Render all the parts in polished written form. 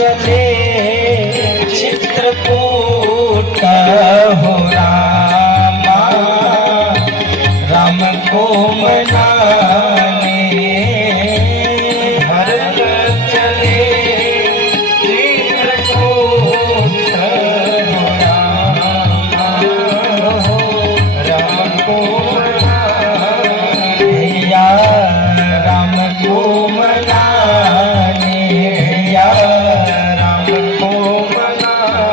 चले चित्रकूट हो रामा, राम को मनाने भरत चले चित्रकूट हो रामा, राम को मनाने या राम को मनाने, या राम को मनाने।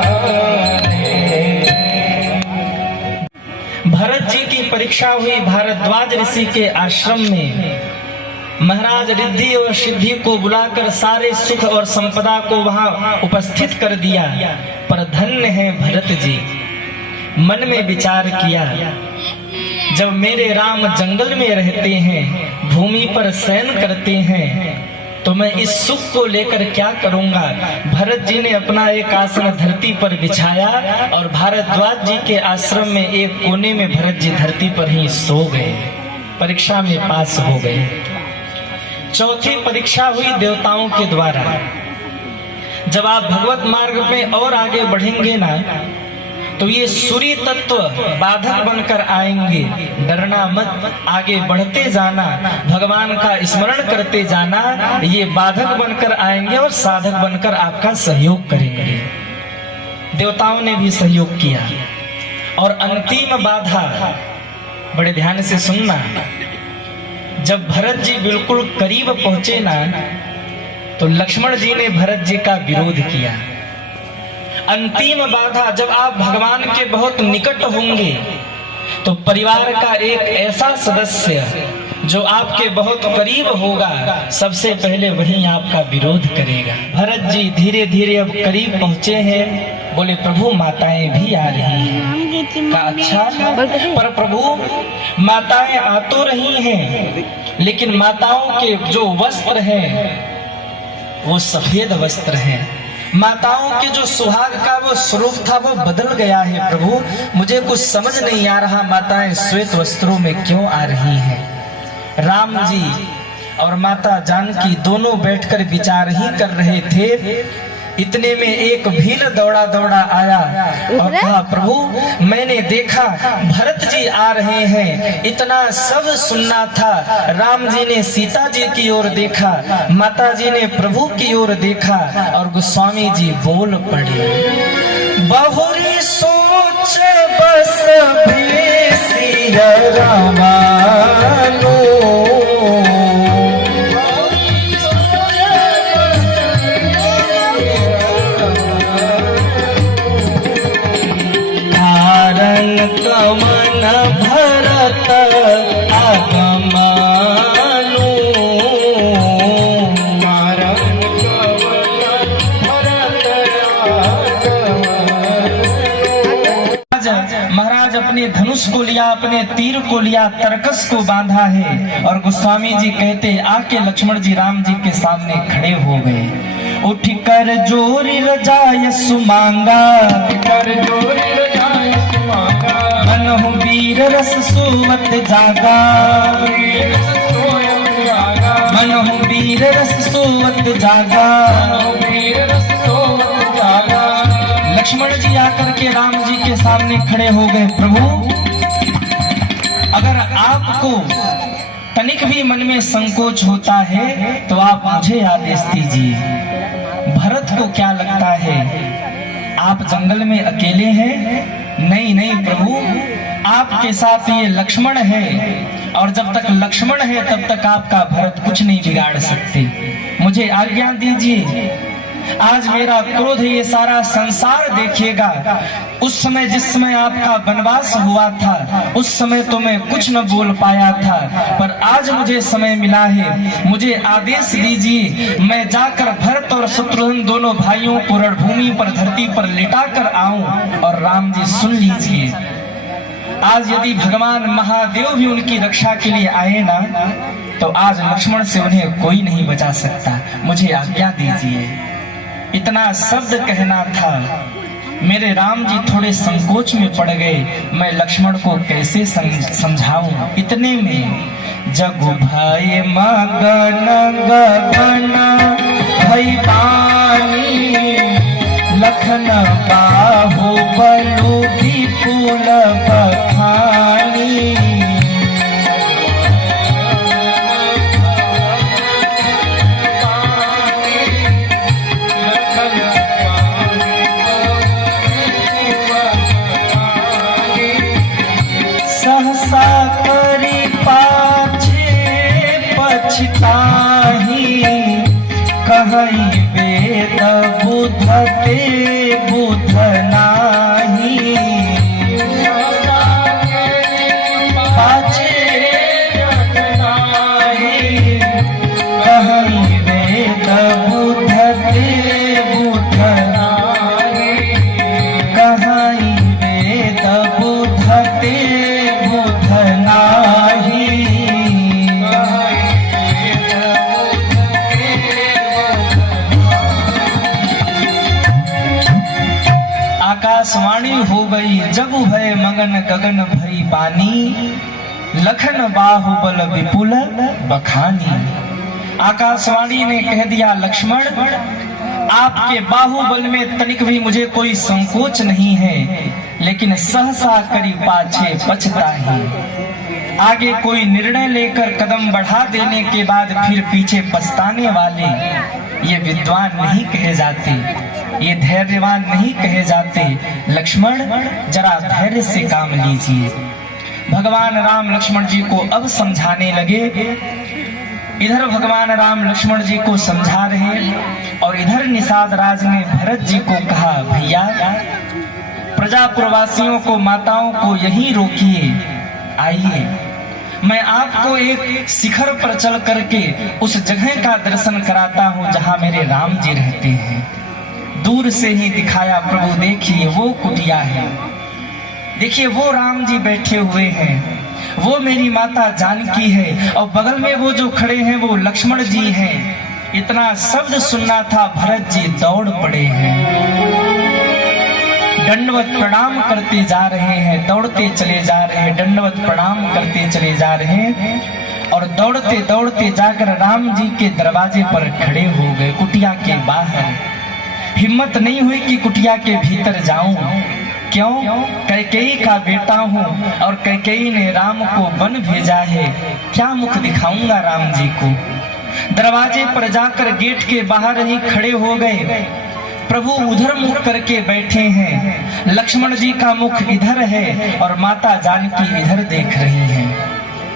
भरत जी की परीक्षा हुई भारद्वाज ऋषि के आश्रम में। महाराज रिद्धि और सिद्धि को बुलाकर सारे सुख और संपदा को वहां उपस्थित कर दिया। पर धन्य है भरत जी, मन में विचार किया, जब मेरे राम जंगल में रहते हैं, भूमि पर शयन करते हैं, तो मैं इस सुख को लेकर क्या करूंगा। भरत जी ने अपना एक आसन धरती पर बिछाया और भारद्वाज जी के आश्रम में एक कोने में भरत जी धरती पर ही सो गए। परीक्षा में पास हो गए। चौथी परीक्षा हुई देवताओं के द्वारा। जब आप भगवत मार्ग में और आगे बढ़ेंगे ना, तो ये सूर्य तत्व बाधक बनकर आएंगे। डरना मत, आगे बढ़ते जाना, भगवान का स्मरण करते जाना। ये बाधक बनकर आएंगे और साधक बनकर आपका सहयोग करेंगे। देवताओं ने भी सहयोग किया। और अंतिम बाधा, बड़े ध्यान से सुनना, जब भरत जी बिल्कुल करीब पहुंचे ना, तो लक्ष्मण जी ने भरत जी का विरोध किया। अंतिम बाधा, जब आप भगवान के बहुत निकट होंगे तो परिवार का एक ऐसा सदस्य जो आपके बहुत करीब होगा, सबसे पहले वही आपका विरोध करेगा। भरत जी धीरे धीरे अब करीब पहुंचे हैं। बोले प्रभु माताएं भी आ रही हैं। का अच्छा, पर प्रभु माताएं आ तो रही हैं, लेकिन माताओं के जो वस्त्र हैं वो सफेद वस्त्र हैं। माताओं के जो सुहाग का वो स्वरूप था वो बदल गया है। प्रभु मुझे कुछ समझ नहीं आ रहा, माताएं श्वेत वस्त्रों में क्यों आ रही हैं। राम जी और माता जानकी दोनों बैठकर विचार ही कर रहे थे। इतने में एक भील दौड़ा दौड़ा आया और कहा प्रभु मैंने देखा भरत जी आ रहे हैं। इतना सब सुनना था। राम जी ने सीता जी की ओर देखा, माता जी ने प्रभु की ओर देखा और गोस्वामी जी बोल पड़े, बहुरी सोच बस भेसिया रामानो, कमन भरत आगमनु, महाराज अपने धनुष को लिया, अपने तीर को लिया, तरकस को बांधा है। और गोस्वामी जी कहते आके लक्ष्मण जी राम जी के सामने खड़े हो गए। उठ कर जोरी रजाय सुमांगा, कर जोरी रजाय सुमांगा, मनहु वीर रस सोवत जागा, मनहु वीर रस सोवत जागा, लक्ष्मण जी आकर के राम जी के सामने खड़े हो गए। प्रभु अगर आपको तनिक भी मन में संकोच होता है तो आप मुझे आदेश दीजिए। भरत को क्या लगता है आप जंगल में अकेले हैं? नहीं नहीं प्रभु, आपके साथ ये लक्ष्मण है और जब तक लक्ष्मण है तब तक आपका भरत कुछ नहीं बिगाड़ सकते। मुझे आज्ञा दीजिए। आज मेरा क्रोध ये सारा संसार देखिएगा। उस समय जिस समय आपका वनवास हुआ था उस समय तो मैं कुछ न बोल पाया था, पर आज मुझे समय मिला है। मुझे आदेश दीजिए मैं जाकर भरत और शत्रुघ्न दोनों भाइयों को रणभूमि पर धरती पर लिटा कर आऊं। और राम जी सुन लीजिए, आज यदि भगवान महादेव भी उनकी रक्षा के लिए आए ना तो आज लक्ष्मण से उन्हें कोई नहीं बचा सकता। मुझे आज्ञा दीजिए। इतना शब्द कहना था। मेरे राम जी थोड़े संकोच में पड़ गए, मैं लक्ष्मण को कैसे समझाऊं। इतने में जगु भय मगन गगन भई पानी लखन बाहुबल विपुल बखानी। सहसा करी पाछे पछताही, कहई वेद बुध ते बुध नाही। पाछे पछताही, कहई वेद बुध ते बुध नाही। कहई वेद बुध ते बुध नाही। आकाशवाणी हो गई जगु भय मगन गगन भई पानी, लखन बाहुबल विपुल बखानी। आकाशवाणी ने कह दिया लक्ष्मण, आपके बाहुबल में तनिक भी मुझे कोई संकोच नहीं है, लेकिन सहसा करी पाछे पछताही। आगे कोई निर्णय लेकर कदम बढ़ा देने के बाद फिर पीछे पछताने वाले ये विद्वान नहीं कहे जाते, ये धैर्यवान नहीं कहे जाते। लक्ष्मण जरा धैर्य से काम लीजिए। भगवान राम लक्ष्मण जी को अब समझाने लगे। इधर भगवान राम लक्ष्मण जी को समझा रहे और इधर निषाद राज ने भरत जी को कहा, भैया प्रजापुरवासियों को, माताओं को यहीं रोकिए, आइए मैं आपको एक शिखर पर चल करके उस जगह का दर्शन कराता हूँ जहाँ मेरे राम जी रहते हैं। दूर से ही दिखाया प्रभु, देखिए वो कुटिया है, देखिए वो राम जी बैठे हुए हैं, वो मेरी माता जानकी है और बगल में वो जो खड़े हैं वो लक्ष्मण जी हैं। इतना शब्द सुनना था, भरत जी दौड़ पड़े हैं, दंडवत प्रणाम करते जा रहे हैं, दौड़ते चले जा रहे हैं, दंडवत प्रणाम करते चले जा रहे हैं और दौड़ते दौड़ते जाकर राम जी के दरवाजे पर खड़े हो गए। कुटिया के बाहर हिम्मत नहीं हुई कि कुटिया के भीतर जाऊं, क्यों? कैकेयी का बेटा हूँ और कैकेयी ने राम को वन भेजा है, क्या मुख दिखाऊंगा राम जी को। दरवाजे पर जाकर गेट के बाहर ही खड़े हो गए। प्रभु उधर मुख करके बैठे हैं, लक्ष्मण जी का मुख इधर है और माता जानकी इधर देख रही हैं।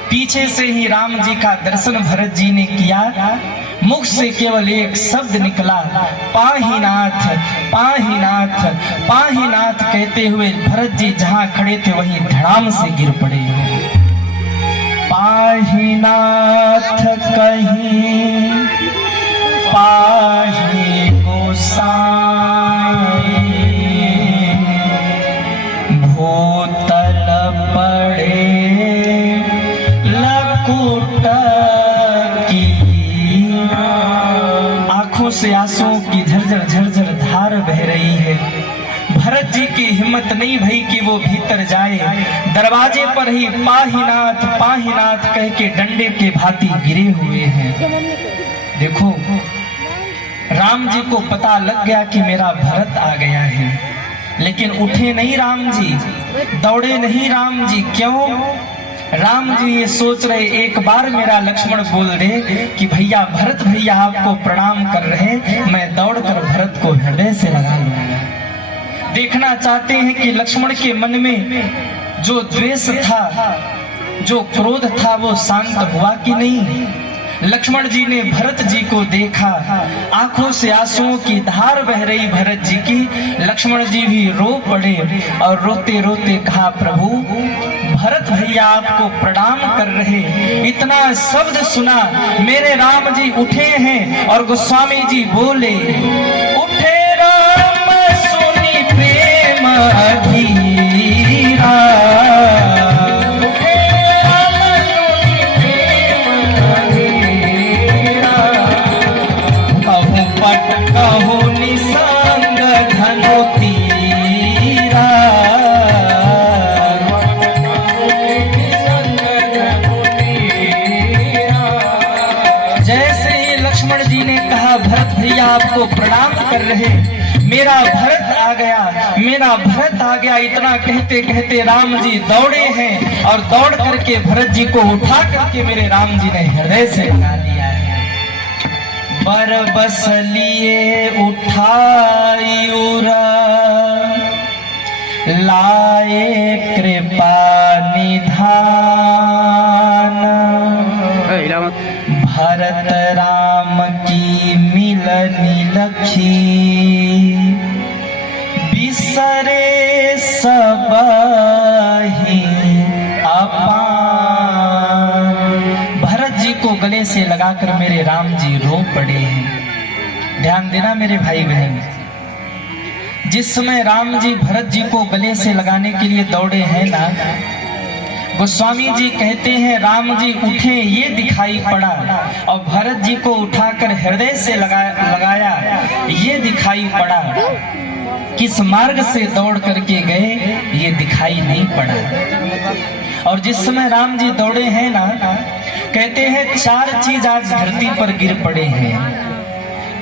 पीछे से ही राम जी का दर्शन भरत जी ने किया। मुख से केवल एक शब्द निकला, पाहीनाथ पाहीनाथ पाहीनाथ कहते हुए भरत जी जहां खड़े थे वहीं धड़ाम से गिर पड़े। पाहीनाथ कहीं पाही गोसाई, भूतल पड़े लकुट की। आंखों से आंसुओं की झरझर झरझर धार बह रही है। भरत जी की हिम्मत नहीं भई कि वो भीतर जाए। दरवाजे पर ही पाहीनाथ पाहीनाथ कह के डंडे के भांति गिरे हुए हैं। देखो राम जी को पता लग गया कि मेरा भरत आ गया है, लेकिन उठे नहीं राम जी, दौड़े नहीं राम जी। क्यों? राम जी ये सोच रहे एक बार मेरा लक्ष्मण बोल दे कि भैया भरत भैया आपको प्रणाम कर रहे, मैं दौड़कर भरत को हृदय से लगा लूंगा। देखना चाहते हैं कि लक्ष्मण के मन में जो द्वेष था, जो क्रोध था, वो शांत हुआ कि नहीं। लक्ष्मण जी ने भरत जी को देखा, आंखों से आंसुओं की धार बह रही भरत जी की। लक्ष्मण जी भी रो पड़े और रोते रोते कहा, प्रभु भरत भैया आपको प्रणाम कर रहे। इतना शब्द सुना, मेरे राम जी उठे हैं और गोस्वामी जी बोले, उठे राम सुनी प्रेम अधीरा, आपको प्रणाम प्रणाम कर रहे, मेरा भरत आ गया, मेरा भरत आ गया। इतना कहते कहते राम जी दौड़े हैं और दौड़ करके भरत जी को उठा करके मेरे राम जी ने हृदय से लगा दिया है। बर बस लिए उठाई उरा, लाए कृपा निधान। भरत राम की मिलनी लखी, बिसरे सबहि अपार। भरत जी को गले से लगाकर मेरे राम जी रो पड़े हैं। ध्यान देना मेरे भाई बहन, जिस समय राम जी भरत जी को गले से लगाने के लिए दौड़े हैं ना, गोस्वामी जी कहते हैं राम जी उठे ये दिखाई पड़ा और भरत जी को उठाकर हृदय से लगाया ये दिखाई पड़ा। किस मार्ग से दौड़ करके गए ये दिखाई नहीं पड़ा। और जिस समय राम जी दौड़े हैं ना, कहते हैं चार चीज आज धरती पर गिर पड़े हैं।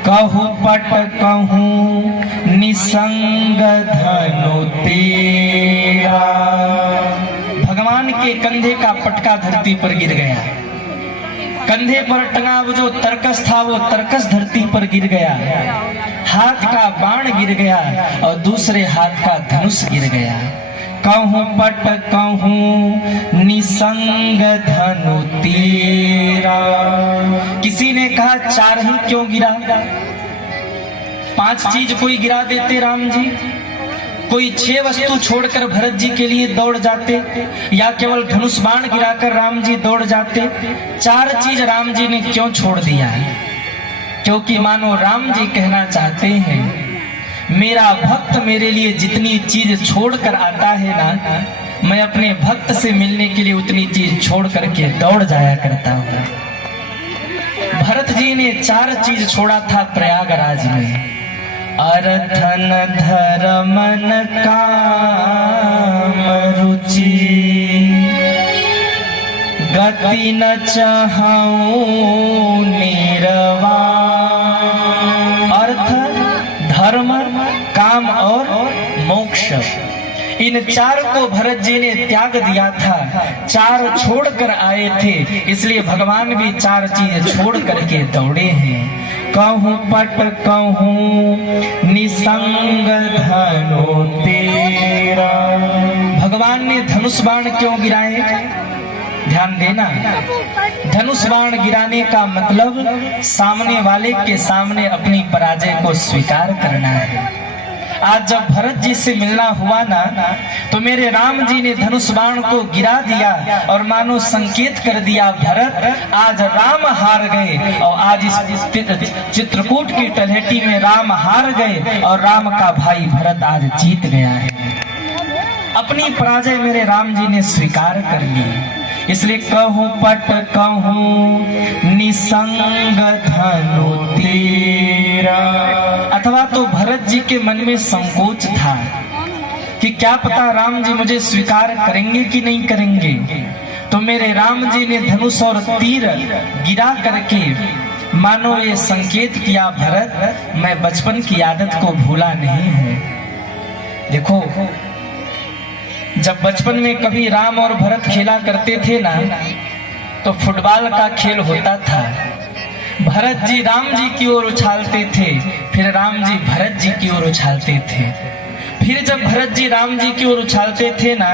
कहूँ पट कहूँ निसंग धनु तेरा। भगवान के कंधे का पटका धरती पर गिर गया, कंधे पर टंगा वो जो तरकस था वो तरकस धरती पर गिर गया, हाथ का बाण गिर गया और दूसरे हाथ का धनुष गिर गया। कहूँ पट कहूँ निसंग धनु तेरा। किसी ने कहा चार ही क्यों गिरा, पांच चीज कोई गिरा देते राम जी, कोई 6 वस्तु छोड़कर भरत जी के लिए दौड़ जाते, या केवल धनुष बाण गिराकर राम जी दौड़ जाते। चार चीज राम जी ने क्यों छोड़ दिया है? क्योंकि मानो राम जी कहना चाहते हैं मेरा भक्त मेरे लिए जितनी चीज छोड़कर आता है ना, मैं अपने भक्त से मिलने के लिए उतनी चीज छोड़ करके दौड़ जाया करता हूँ। भरत जी ने 4 चीज छोड़ा था प्रयागराज में। अर्थन धर्मन काम रुचि, गति न चाहूं निर्वाण। अर्थ, धर्म, काम और मोक्ष, इन 4 को भरत जी ने त्याग दिया था। 4 छोड़कर आए थे, इसलिए भगवान भी 4 चीज छोड़ करके दौड़े हैं। कहूँ पट कहूँ निसंग धनु तेरा। भगवान ने धनुष बाण क्यों गिराए? ध्यान देना, धनुष बाण गिराने का मतलब सामने वाले के सामने अपनी पराजय को स्वीकार करना है। आज जब भरत जी से मिलना हुआ ना, तो मेरे राम जी ने धनुष बाण को गिरा दिया और मानो संकेत कर दिया भरत आज राम हार गए। और आज इस चित्रकूट की तलहटी में राम हार गए और राम का भाई भरत आज जीत गया है। अपनी पराजय मेरे राम जी ने स्वीकार कर ली। इसलिए कहूँ पट कहूँ निसंग धनु तेरा। अथवा तो भरत जी के मन में संकोच था कि क्या पता राम जी मुझे स्वीकार करेंगे कि नहीं करेंगे। तो मेरे राम जी ने धनुष और तीर गिरा करके मानो ये संकेत किया भरत मैं बचपन की आदत को भूला नहीं हूं। देखो, जब बचपन में कभी राम और भरत खेला करते थे ना, तो फुटबॉल का खेल होता था। भरत जी राम जी की ओर उछालते थे, फिर राम जी भरत जी की ओर उछालते थे। फिर जब भरत जी राम जी की ओर उछालते थे ना,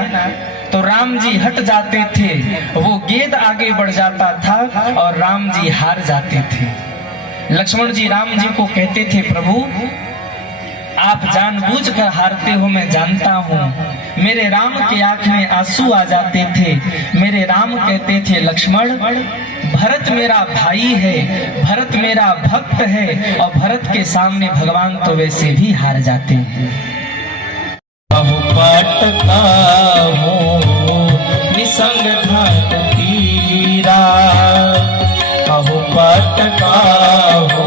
तो राम जी हट जाते थे, वो गेंद आगे बढ़ जाता था और राम जी हार जाते थे। लक्ष्मण जी राम जी को कहते थे प्रभु आप जानबूझकर हारते हो, मैं जानता हूँ। मेरे राम के आंख में आंसू आ जाते थे। मेरे राम कहते थे लक्ष्मण भरत मेरा भाई है, भरत मेरा भक्त है और भरत के सामने भगवान तो वैसे भी हार जाते हैं। पटका हो निसंग धनु तेरा, कहु पटका हो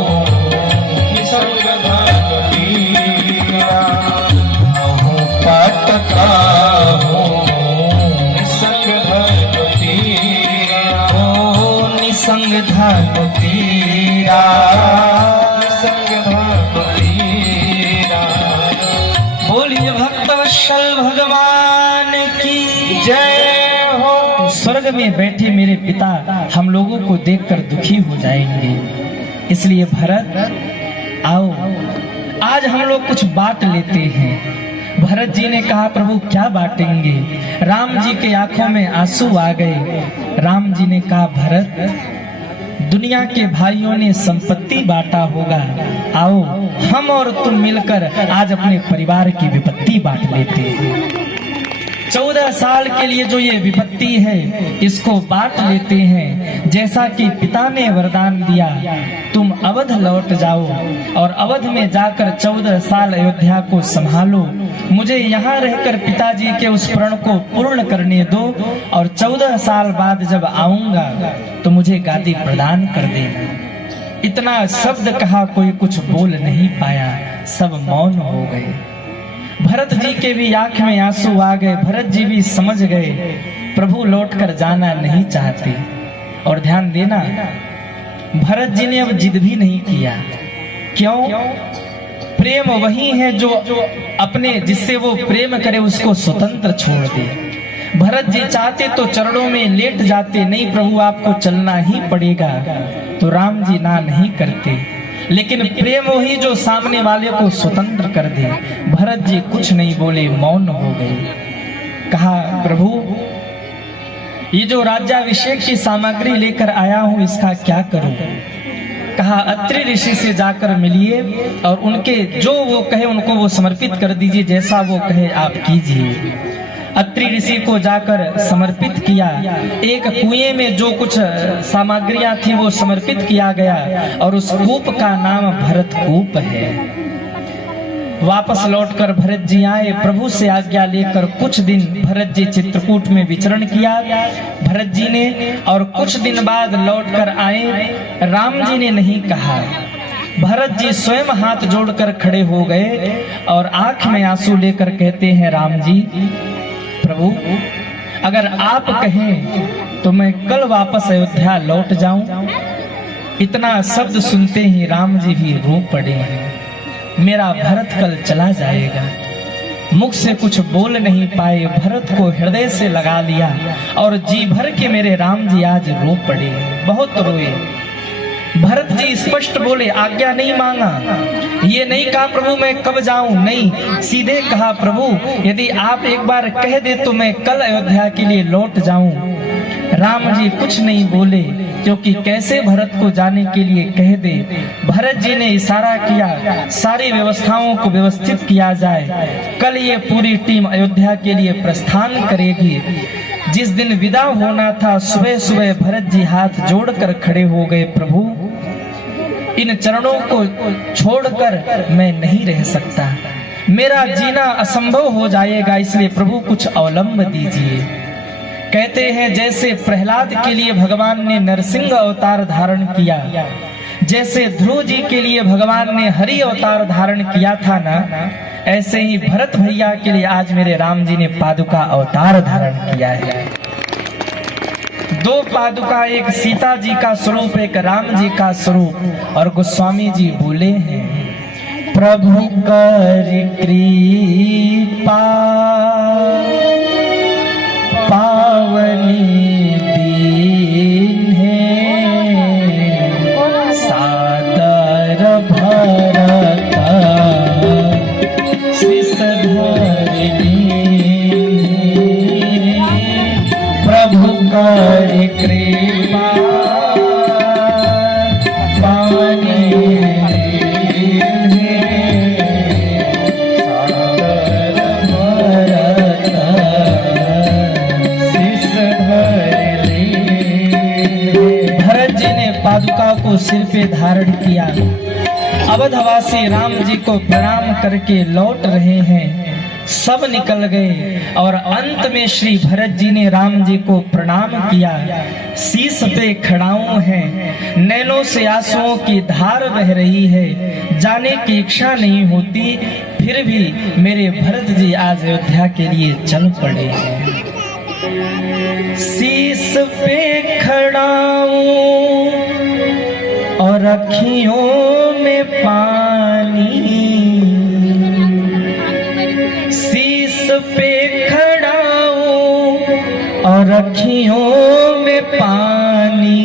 निसंग धनु तेरा, कहु पटका हो निसंग धनु तेरा, हो निसंग धनु तेरा, निसंग धनु तेरा। जय हो। स्वर्ग में बैठे मेरे पिता हम लोगों को देखकर दुखी हो जाएंगे, इसलिए भरत आओ आज हम लोग कुछ बांट लेते हैं। भरत जी ने कहा प्रभु क्या बांटेंगे? राम जी के आंखों में आंसू आ गए। राम जी ने कहा भरत दुनिया के भाइयों ने संपत्ति बांटा होगा, आओ हम और तुम मिलकर आज अपने परिवार की विपत्ति बांट लेते हैं। 14 साल के लिए जो ये विपत्ति है इसको बांट लेते हैं। जैसा कि पिता ने वरदान दिया तुम अवध लौट जाओ और अवध में जाकर 14 साल अयोध्या को संभालो। मुझे यहाँ रहकर पिताजी के उस प्रण को पूर्ण करने दो और 14 साल बाद जब आऊंगा तो मुझे गादी प्रदान कर देना। इतना शब्द कहा, कोई कुछ बोल नहीं पाया, सब मौन हो गए। भरत जी के भी आंख में आंसू आ गए। भरत जी भी समझ गए प्रभु लौटकर जाना नहीं चाहते। और ध्यान देना भरत जी ने अब जिद भी नहीं किया। क्यों? प्रेम वही है जो अपने जिससे वो प्रेम करे उसको स्वतंत्र छोड़ दे। भरत जी चाहते तो चरणों में लेट जाते, नहीं प्रभु आपको चलना ही पड़ेगा, तो राम जी ना नहीं करते। लेकिन प्रेम वही जो सामने वाले को स्वतंत्र कर दे। भरत जी कुछ नहीं बोले, मौन हो गए। कहा प्रभु ये जो राज्याभिषेक की सामग्री लेकर आया हूं इसका क्या करूं? कहा अत्रि ऋषि से जाकर मिलिए और उनके जो वो कहे उनको वो समर्पित कर दीजिए, जैसा वो कहे आप कीजिए। अत्रि ऋषि को जाकर समर्पित किया। एक कुएं में जो कुछ सामग्रियां थी वो समर्पित किया गया और उस कूप का नाम भरत कूप है। वापस लौटकर भरत जी आए, प्रभु से आज्ञा लेकर कुछ दिन भरत जी चित्रकूट में विचरण किया भरत जी ने, और कुछ दिन बाद लौटकर आए। राम जी ने नहीं कहा। भरत जी स्वयं हाथ जोड़कर खड़े हो गए और आंख में आंसू लेकर कहते हैं राम जी प्रभु अगर आप कहें तो मैं कल वापस अयोध्या लौट जाऊं। इतना शब्द सुनते ही राम जी भी रो पड़े हैं। मेरा भरत कल चला जाएगा। मुख से कुछ बोल नहीं पाए, भरत को हृदय से लगा लिया और जी भर के मेरे राम जी आज रो पड़े, बहुत रोए। भरत जी स्पष्ट बोले, आज्ञा नहीं मांगा, ये नहीं कहा प्रभु मैं कब जाऊं, नहीं, सीधे कहा प्रभु यदि आप एक बार कह दे तो मैं कल अयोध्या के लिए लौट जाऊं। राम जी कुछ नहीं बोले क्योंकि कैसे भरत को जाने के लिए कह दे। भरत जी ने इशारा किया सारी व्यवस्थाओं को व्यवस्थित किया जाए, कल ये पूरी टीम अयोध्या के लिए प्रस्थान करेगी। जिस दिन विदा होना था सुबह सुबह भरत जी हाथ जोड़कर खड़े हो गए, प्रभु इन चरणों को छोड़कर मैं नहीं रह सकता, मेरा जीना असंभव हो जाएगा, इसलिए प्रभु कुछ अवलंब दीजिए। कहते हैं जैसे प्रहलाद के लिए भगवान ने नरसिंह अवतार धारण किया, जैसे ध्रुव जी के लिए भगवान ने हरि अवतार धारण किया था ना, ऐसे ही भरत भैया के लिए आज मेरे राम जी ने पादुका अवतार धारण किया है। दो पादुका, एक सीता जी का स्वरूप, एक राम जी का स्वरूप। और गोस्वामी जी बोले हैं प्रभु कर कृपा पावनी दीन है, सादर भरत शिष धरनी, प्रभु कर कृपा पावनी दीन है, सादर भरत भरत जी ने पादुका को सिर पे धारण किया। अवधवासी राम जी को प्रणाम करके लौट रहे हैं, सब निकल गए और अंत में श्री भरत जी ने राम जी को प्रणाम किया। शीश पे खड़ाऊं है, नैनों से आंसुओं की धार बह रही है, जाने की इच्छा नहीं होती, फिर भी मेरे भरत जी आज अयोध्या के लिए चल पड़े हैं। शीश पे खड़ाऊं और अखियों में पानी, शीश पे खड़ाऊं और अखियों में पानी,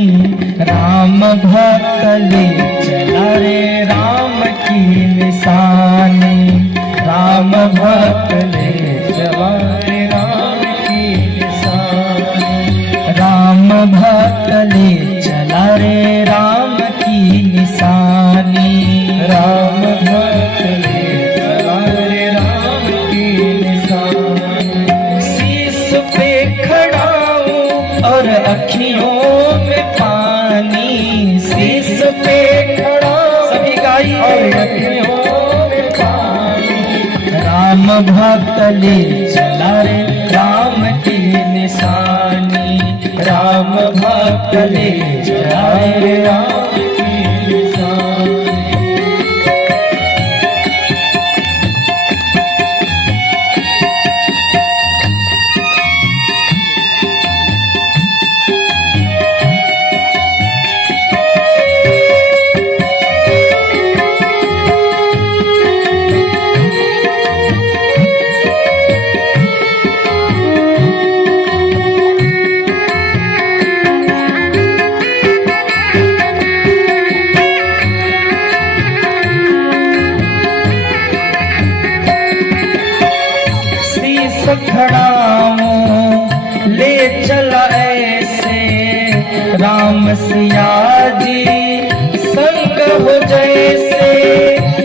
राम भक्त ले चला रे राम की निशानी। राम भक्त ले चला रे राम की निशानी। राम भक्त ले चला रे राम की निशानी। राम भक्त ले चला रे राम की निशानी। शीश पे खड़ा हूँ और अखियों में पानी, शीश पे खड़ा सभी गाई और अखियों में पानी। राम भक्त ले चला रे राम की निशानी। राम भक्त ले चला रे राम की निशानी। खड़ा हूँ ले चला ऐसे, राम सिया जी संग हो जैसे।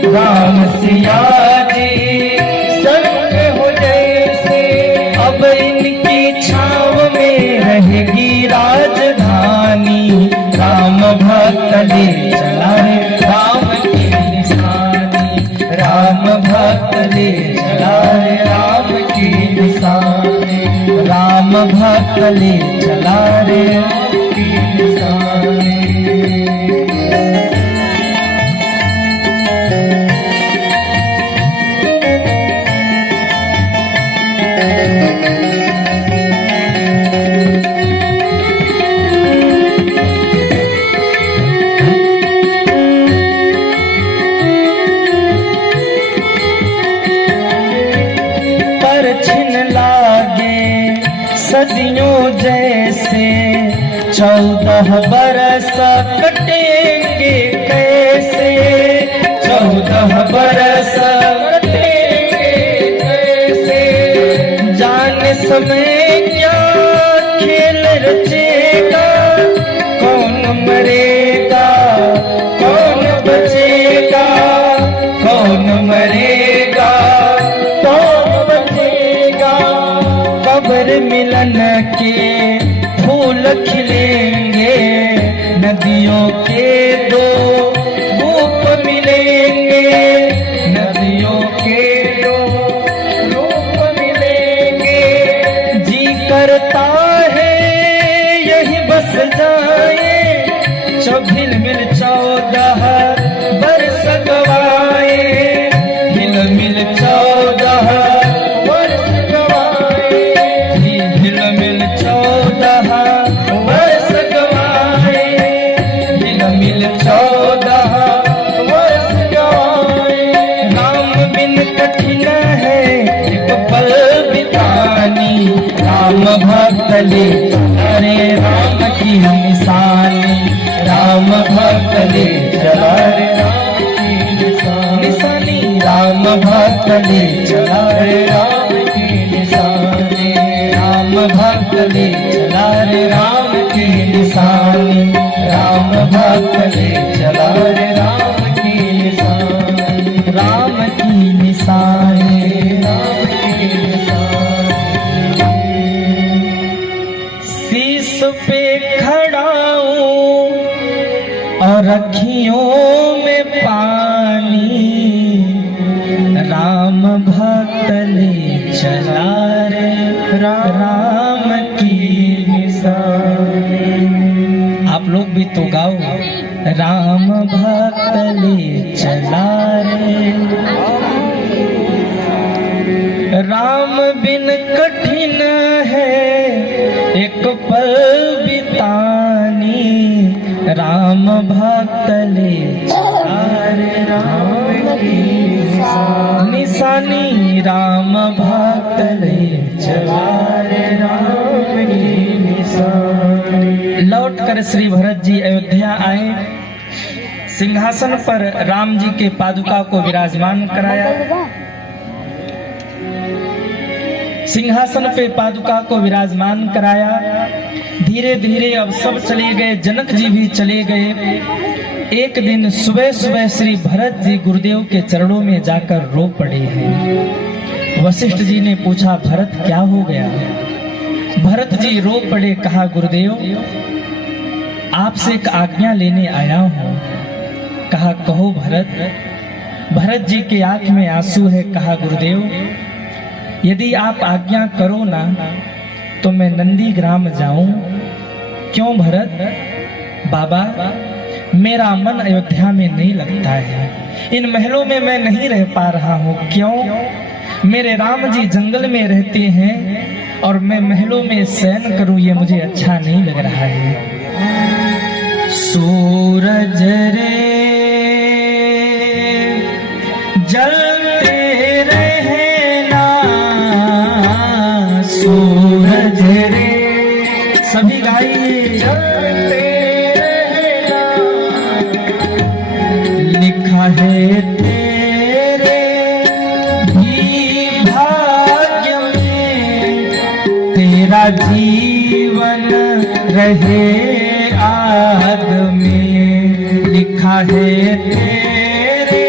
राम सिया जी संग हो जैसे, अब इनकी छाव में रहेगी राजधानी। राम भक्त ले चला रे राम की निशानी। राम भक्त ले चला रे राम की निशानी। राम भक्त ले चला रे राम की निशानी। छिन लागे सदियों जैसे, 14 बरस कटेंगे कैसे। 14 बरस कटेंगे कैसे, जाने समय क्या खेल रचेगा। कौन मरेगा कौन बचेगा, कौन मरेगा कब्र मिलन के फूल खिलेंगे। नदियों के दो रूप मिलेंगे। नदियों के दो रूप मिलेंगे। जी करता है यही बस जाए, हिल मिल 14 बरस गवाए। हिल मिल 14 राम भक्त ले अरे राम की निशानी। राम भक्त ले चला रे राम की निशानी। राम भक्त ले चला रे राम की निशानी। राम भक्त ले चला रे राम की निशानी। राम भक्त ले चला रे राम की निशानी। राम की निशानी। राम की निशानी। शीश पे खड़ा हूँ और अखियों में पानी। राम भक्त ले चला रे राम की निशानी। आप लोग भी तो गाओ। राम भक्त ले चला रे। राम बिन कठिन है एक पल बितानी। राम भक्त ले चला रे राम की निशानी। राम भक्त ले चला रे राम की कर श्री भरत जी अयोध्या आए। सिंहासन पर राम जी के पादुका को विराजमान कराया। सिंहासन पे पादुका को विराजमान कराया। धीरे धीरे अब सब चले गए, जनक जी भी चले गए। एक दिन सुबह सुबह श्री भरत जी गुरुदेव के चरणों में जाकर रो पड़े हैं। वशिष्ठ जी ने पूछा, भरत क्या हो गया? भरत जी रो पड़े, कहा गुरुदेव आपसे एक आज्ञा लेने आया हूं। कहा कहो भरत। भरत जी के आंख में आंसू है। कहा गुरुदेव यदि आप आज्ञा करो ना तो मैं नंदीग्राम जाऊं। क्यों भरत? बाबा मेरा मन अयोध्या में नहीं लगता है, इन महलों में मैं नहीं रह पा रहा हूं। क्यों? मेरे राम जी जंगल में रहते हैं और मैं महलों में शयन करूं, ये मुझे अच्छा नहीं लग रहा है। सूरज रे जलते रहना, सूरज रे, सभी गाइए। जलते रहना, लिखा है तेरे भी भाग्य में, तेरा जीवन रहे आग में। लिखा है तेरे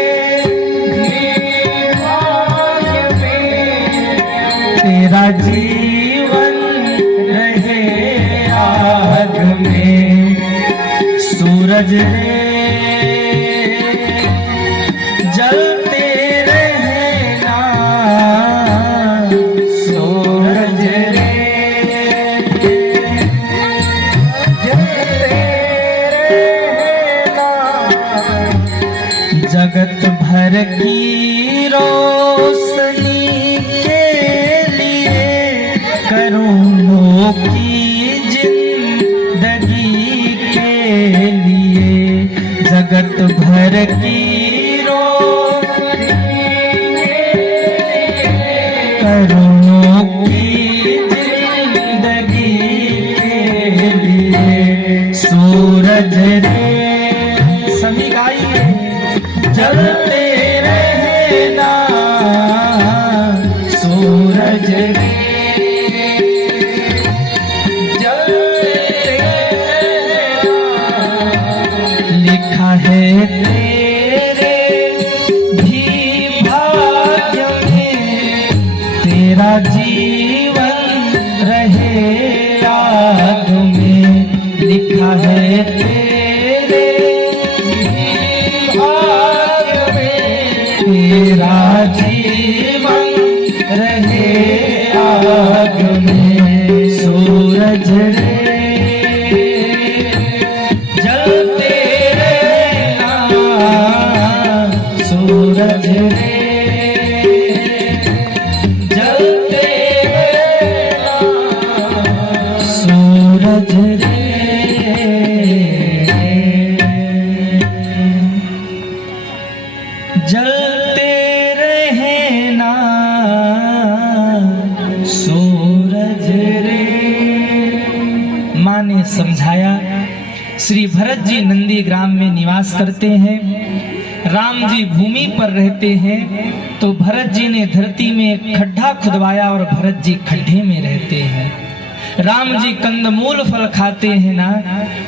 भाग्य में, तेरा जीवन रहे आग में। सूरज रे जलते रहना, सूरज रे जलते रहना। जगत भर की रोशनी के लिए, करोड़ों की जिंदगी के लिए, जगत भर की रोशनी के लिए, करोड़ों की जिंदगी के लिए। सूरज रे, सभी गाइए। जलते रहना, सूरज रे जलते रहना। लिखा है तेरे भी भाग्य में, तेरा जीवन रहे आग में। लिखा है तेरे भी भाग्य में, तेरा जीवन रहे आग में। सूरज रे जलते रहना, सूरज रे जलते रहना, सूरज रे जलते रहना, सूरज रे। माँ ने समझाया, श्री भरत जी नंदीग्राम में निवास करते हैं, राम जी भूमि पर रहते हैं, तो भरत जी ने धरती में एक खड्डा खुदवाया और भरत जी खड्डे में रहते हैं। राम जी कंदमूल फल खाते हैं ना,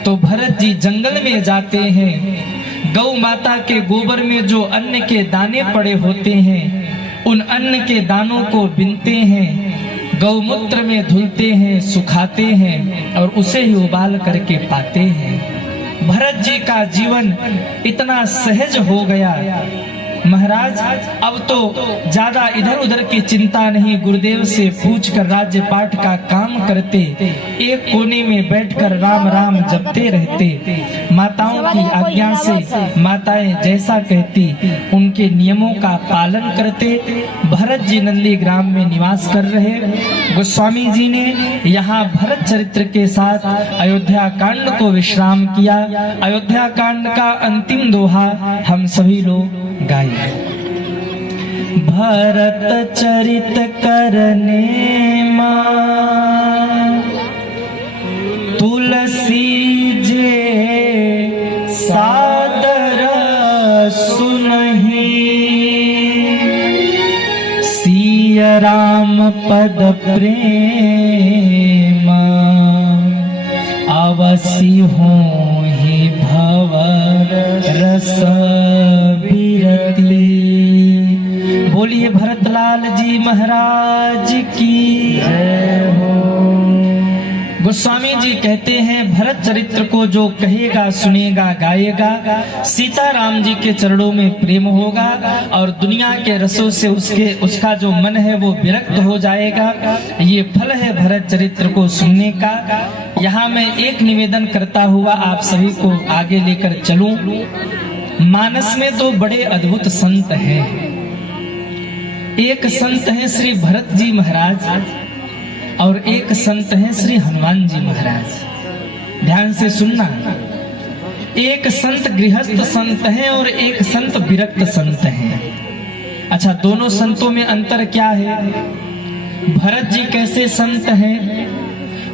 तो भरत जी जंगल में जाते हैं। गौ माता के गोबर में जो अन्न के दाने पड़े होते हैं, उन अन्न के दानों को बीनते हैं, गौमूत्र में धुलते हैं, सुखाते हैं और उसे ही उबाल करके पाते हैं। भरत जी का जीवन इतना सहज हो गया, महाराज अब तो ज्यादा इधर उधर की चिंता नहीं, गुरुदेव से पूछकर राज्य पाठ का काम करते, एक कोने में बैठकर राम राम जपते रहते। माताओं की आज्ञा से माताएं जैसा कहती उनके नियमों का पालन करते। भरत जी नंदीग्राम में निवास कर रहे। गोस्वामी जी ने यहाँ भरत चरित्र के साथ अयोध्या कांड को विश्राम किया। अयोध्या कांड का अंतिम दोहा हम सभी लोग गाए। भरत चरित करने मां तुलसी प्रिय राम पद प्रेम अवसी हो ही भवर रस बिरती। बोलिए भरतलाल जी महाराज की जय हो। गोस्वामी जी कहते हैं भरत चरित्र को जो कहेगा सुनेगा गाएगा सीता राम जी के चरणों में प्रेम होगा और दुनिया के रसों से उसका जो मन है वो विरक्त हो जाएगा। ये फल है भरत चरित्र को सुनने का। यहाँ मैं एक निवेदन करता हुआ आप सभी को आगे लेकर चलूं। मानस में तो बड़े अद्भुत संत हैं। एक संत है श्री भरत जी महाराज और एक संत है श्री हनुमान जी महाराज। ध्यान से सुनना। एक संत गृहस्थ संत है और एक संत विरक्त संत है। अच्छा, दोनों संतों में अंतर क्या है? भरत जी कैसे संत हैं?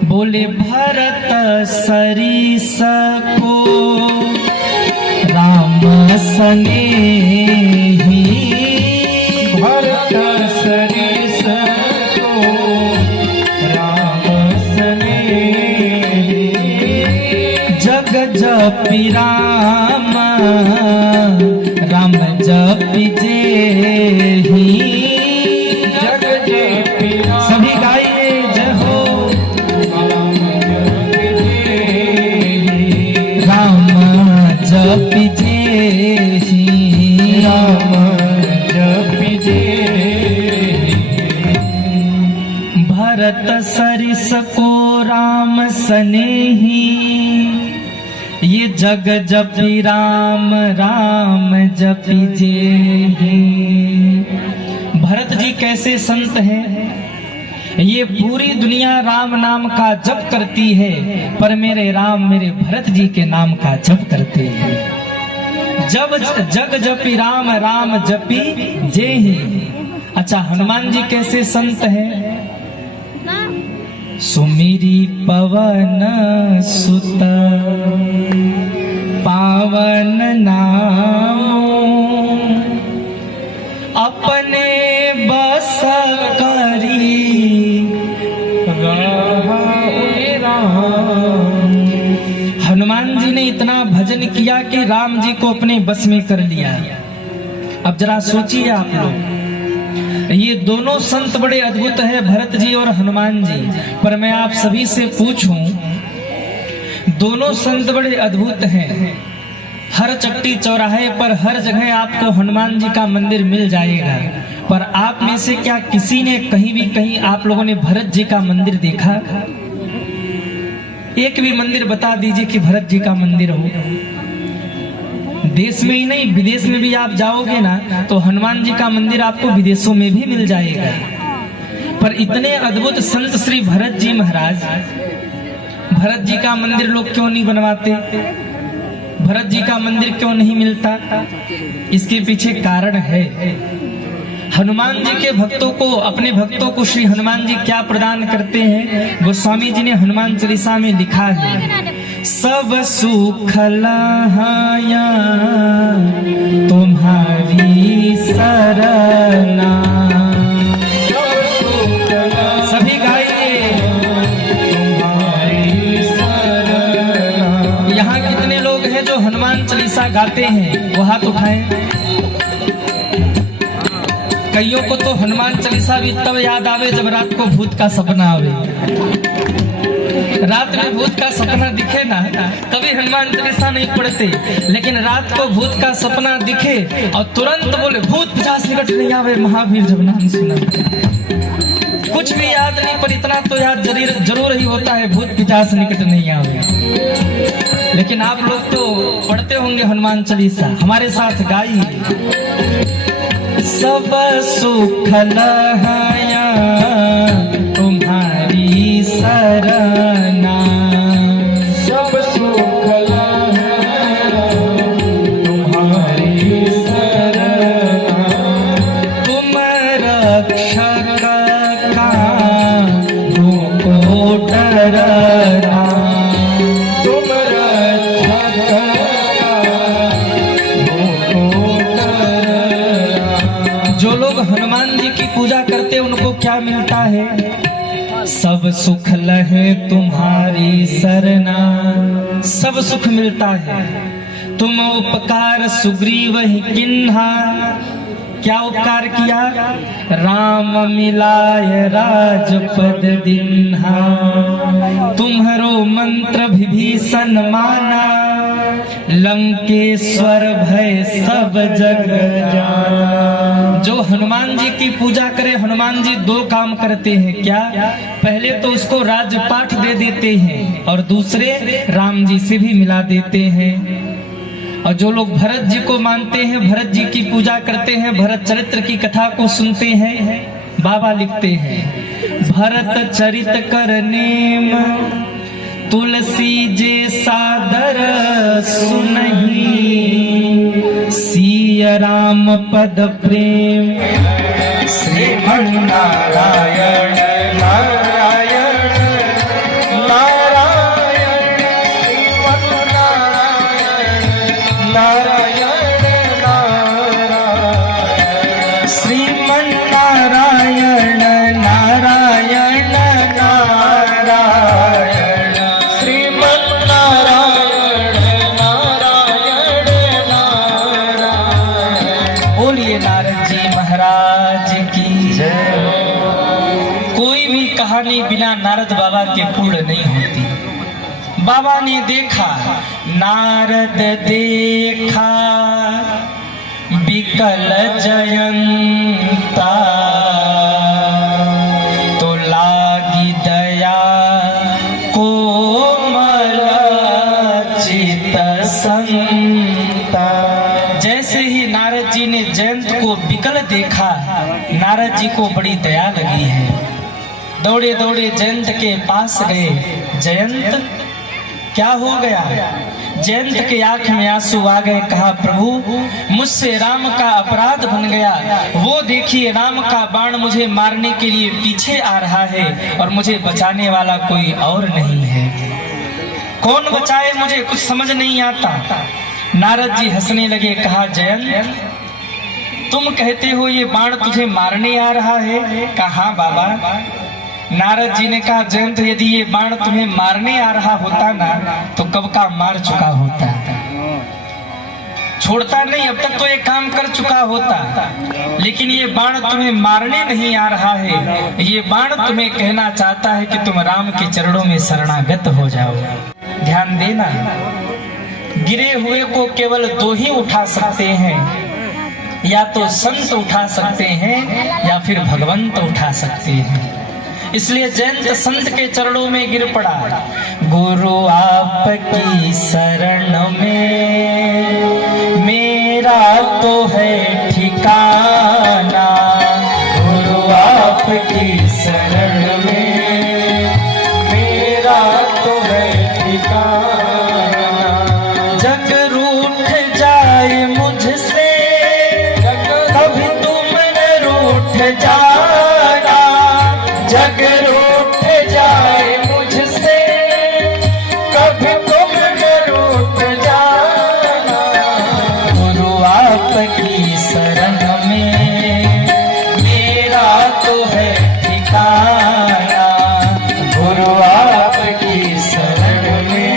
बोले भरत सरीस को राम स्नेही। भरत सरीस को राम स्नेही। जग जपि राम राम जपि जेहि। जग जपि राम। सभी गाइए जय हो। राम जपि जेहि। राम जपि जेहि। भरत सरिस को राम स्नेही। ये जग जपि राम राम जपि जेहि। भरत जी कैसे संत हैं? ये पूरी दुनिया राम नाम का जप करती है पर मेरे राम मेरे भरत जी के नाम का जप करते हैं। जब जग जपि राम राम जपि जेहि। अच्छा, हनुमान जी कैसे संत हैं? सुमिरी पवन सुत पावन नाम। अपने बस करी हनुमान जी ने इतना भजन किया कि राम जी को अपने बस में कर लिया। अब जरा सोचिए आप लोग, ये दोनों संत बड़े अद्भुत है, भरत जी और हनुमान जी। पर मैं आप सभी से पूछूं, दोनों संत बड़े अद्भुत हैं। हर चट्टी चौराहे पर हर जगह आपको हनुमान जी का मंदिर मिल जाएगा, पर आप में से क्या किसी ने कहीं भी कहीं आप लोगों ने भरत जी का मंदिर देखा? एक भी मंदिर बता दीजिए कि भरत जी का मंदिर हो। देश में ही नहीं, विदेश में भी आप जाओगे ना तो हनुमान जी का मंदिर आपको विदेशों में भी मिल जाएगा। पर इतने अद्भुत संत श्री भरत जी महाराज, भरत जी का मंदिर लोग क्यों नहीं बनवाते? भरत जी का मंदिर क्यों नहीं मिलता? इसके पीछे कारण है। हनुमान जी के भक्तों को, अपने भक्तों को श्री हनुमान जी क्या प्रदान करते हैं? गोस्वामी जी ने हनुमान चालीसा में लिखा है, सब सुख लहाया तुम्हारी सरना। सभी गाइए तुम्हारी सरना। यहाँ कितने लोग हैं जो हनुमान चालीसा गाते हैं? वो हाथ उठाएं। कईयों को तो हनुमान चालीसा भी तब याद आवे जब रात को भूत का सपना आवे। रात में भूत का सपना दिखे ना तभी हनुमान चालीसा नहीं पढ़ते, लेकिन रात को भूत का सपना दिखे और तुरंत बोले भूत पिशाच निकट नहीं आवे महावीर जब नाम सुना। कुछ भी याद नहीं पर इतना तो याद जरूर ही होता है भूत पिशाच निकट नहीं आवे। लेकिन आप लोग तो पढ़ते होंगे हनुमान चालीसा, हमारे साथ गाइए। सब सुख लहाया तुम्हारी सरना। सब सुख लहाया तुम्हारी सरना। तुम रक्षक का को डरना। तुम रक्षक का को डरना। जो लोग हनुमान हनुमान जी की पूजा करते उनको क्या मिलता है? सब सुख लहे तुम्हारी सरना, सब सुख मिलता है। तुम उपकार सुग्रीव ही किन्हा, क्या उपकार किया? राम मिलाय राजपद दिन्हा, तुम्हारो मंत्र विभीषण माना, लंकेश्वर भय सब जग जाना। जो हनुमान जी की पूजा करे, हनुमान जी दो काम करते हैं। क्या? पहले तो उसको राजपाठ दे देते हैं और दूसरे राम जी से भी मिला देते हैं। और जो लोग भरत जी को मानते हैं, भरत जी की पूजा करते हैं, भरत चरित्र की कथा को सुनते हैं, बाबा लिखते हैं भरत चरित कर नेम, तुलसी जे सादर सुनहि, सिय राम पद प्रेम, श्रीमन नारायण नारायण नारायण नारायण नारायण, श्रीमन नारायण नारायण नारायण, श्रीमन नारायण नारायण नारायण। बोलिए नारद जी महाराज की जय। कोई भी कहानी बिना नारद बाबा के पूर्ण नहीं होती। बाबा ने देखा, नारद देखा विकल जयंता, तो लागी दया कोमल चित संता। जैसे ही नारद जी ने जयंत को विकल देखा, नारद जी को बड़ी दया लगी है। दौड़े दौड़े जयंत के पास गए। जयंत क्या हो गया? जयंत के आंख में आंसू आ गए। कहा, प्रभु मुझसे राम का अपराध बन गया। वो देखिए, राम का बाण मुझे मारने के लिए पीछे आ रहा है और मुझे बचाने वाला कोई और नहीं है। कौन बचाए? मुझे कुछ समझ नहीं आता। नारद जी हंसने लगे। कहा, जयंत तुम कहते हो ये बाण तुझे मारने आ रहा है? कहा, बाबा। नारद जी ने कहा, जयंत यदि ये बाण तुम्हें मारने आ रहा होता ना, तो कब का मार चुका होता। छोड़ता नहीं, अब तक तो ये काम कर चुका होता। लेकिन ये बाण तुम्हें मारने नहीं आ रहा है, ये बाण तुम्हें कहना चाहता है कि तुम राम के चरणों में शरणागत हो जाओ। ध्यान देना, गिरे हुए को केवल दो ही उठा सकते हैं, या तो संत उठा सकते हैं या फिर भगवंत उठा सकते हैं। इसलिए जयंत संत के चरणों में गिर पड़ा। गुरु आपकी शरण में मेरा तो है ठिकाना, गुरु आपकी शरण में मेरा तो है ठिकाना। जग रूठ जाए मुझसे, कभी तुम न रूठ जाना। जग रूठ जाए मुझसे, कभी तुम न रूठ जाना। गुरु आपकी शरण में मेरा तो है ठिकाना, गुरु आपकी शरण में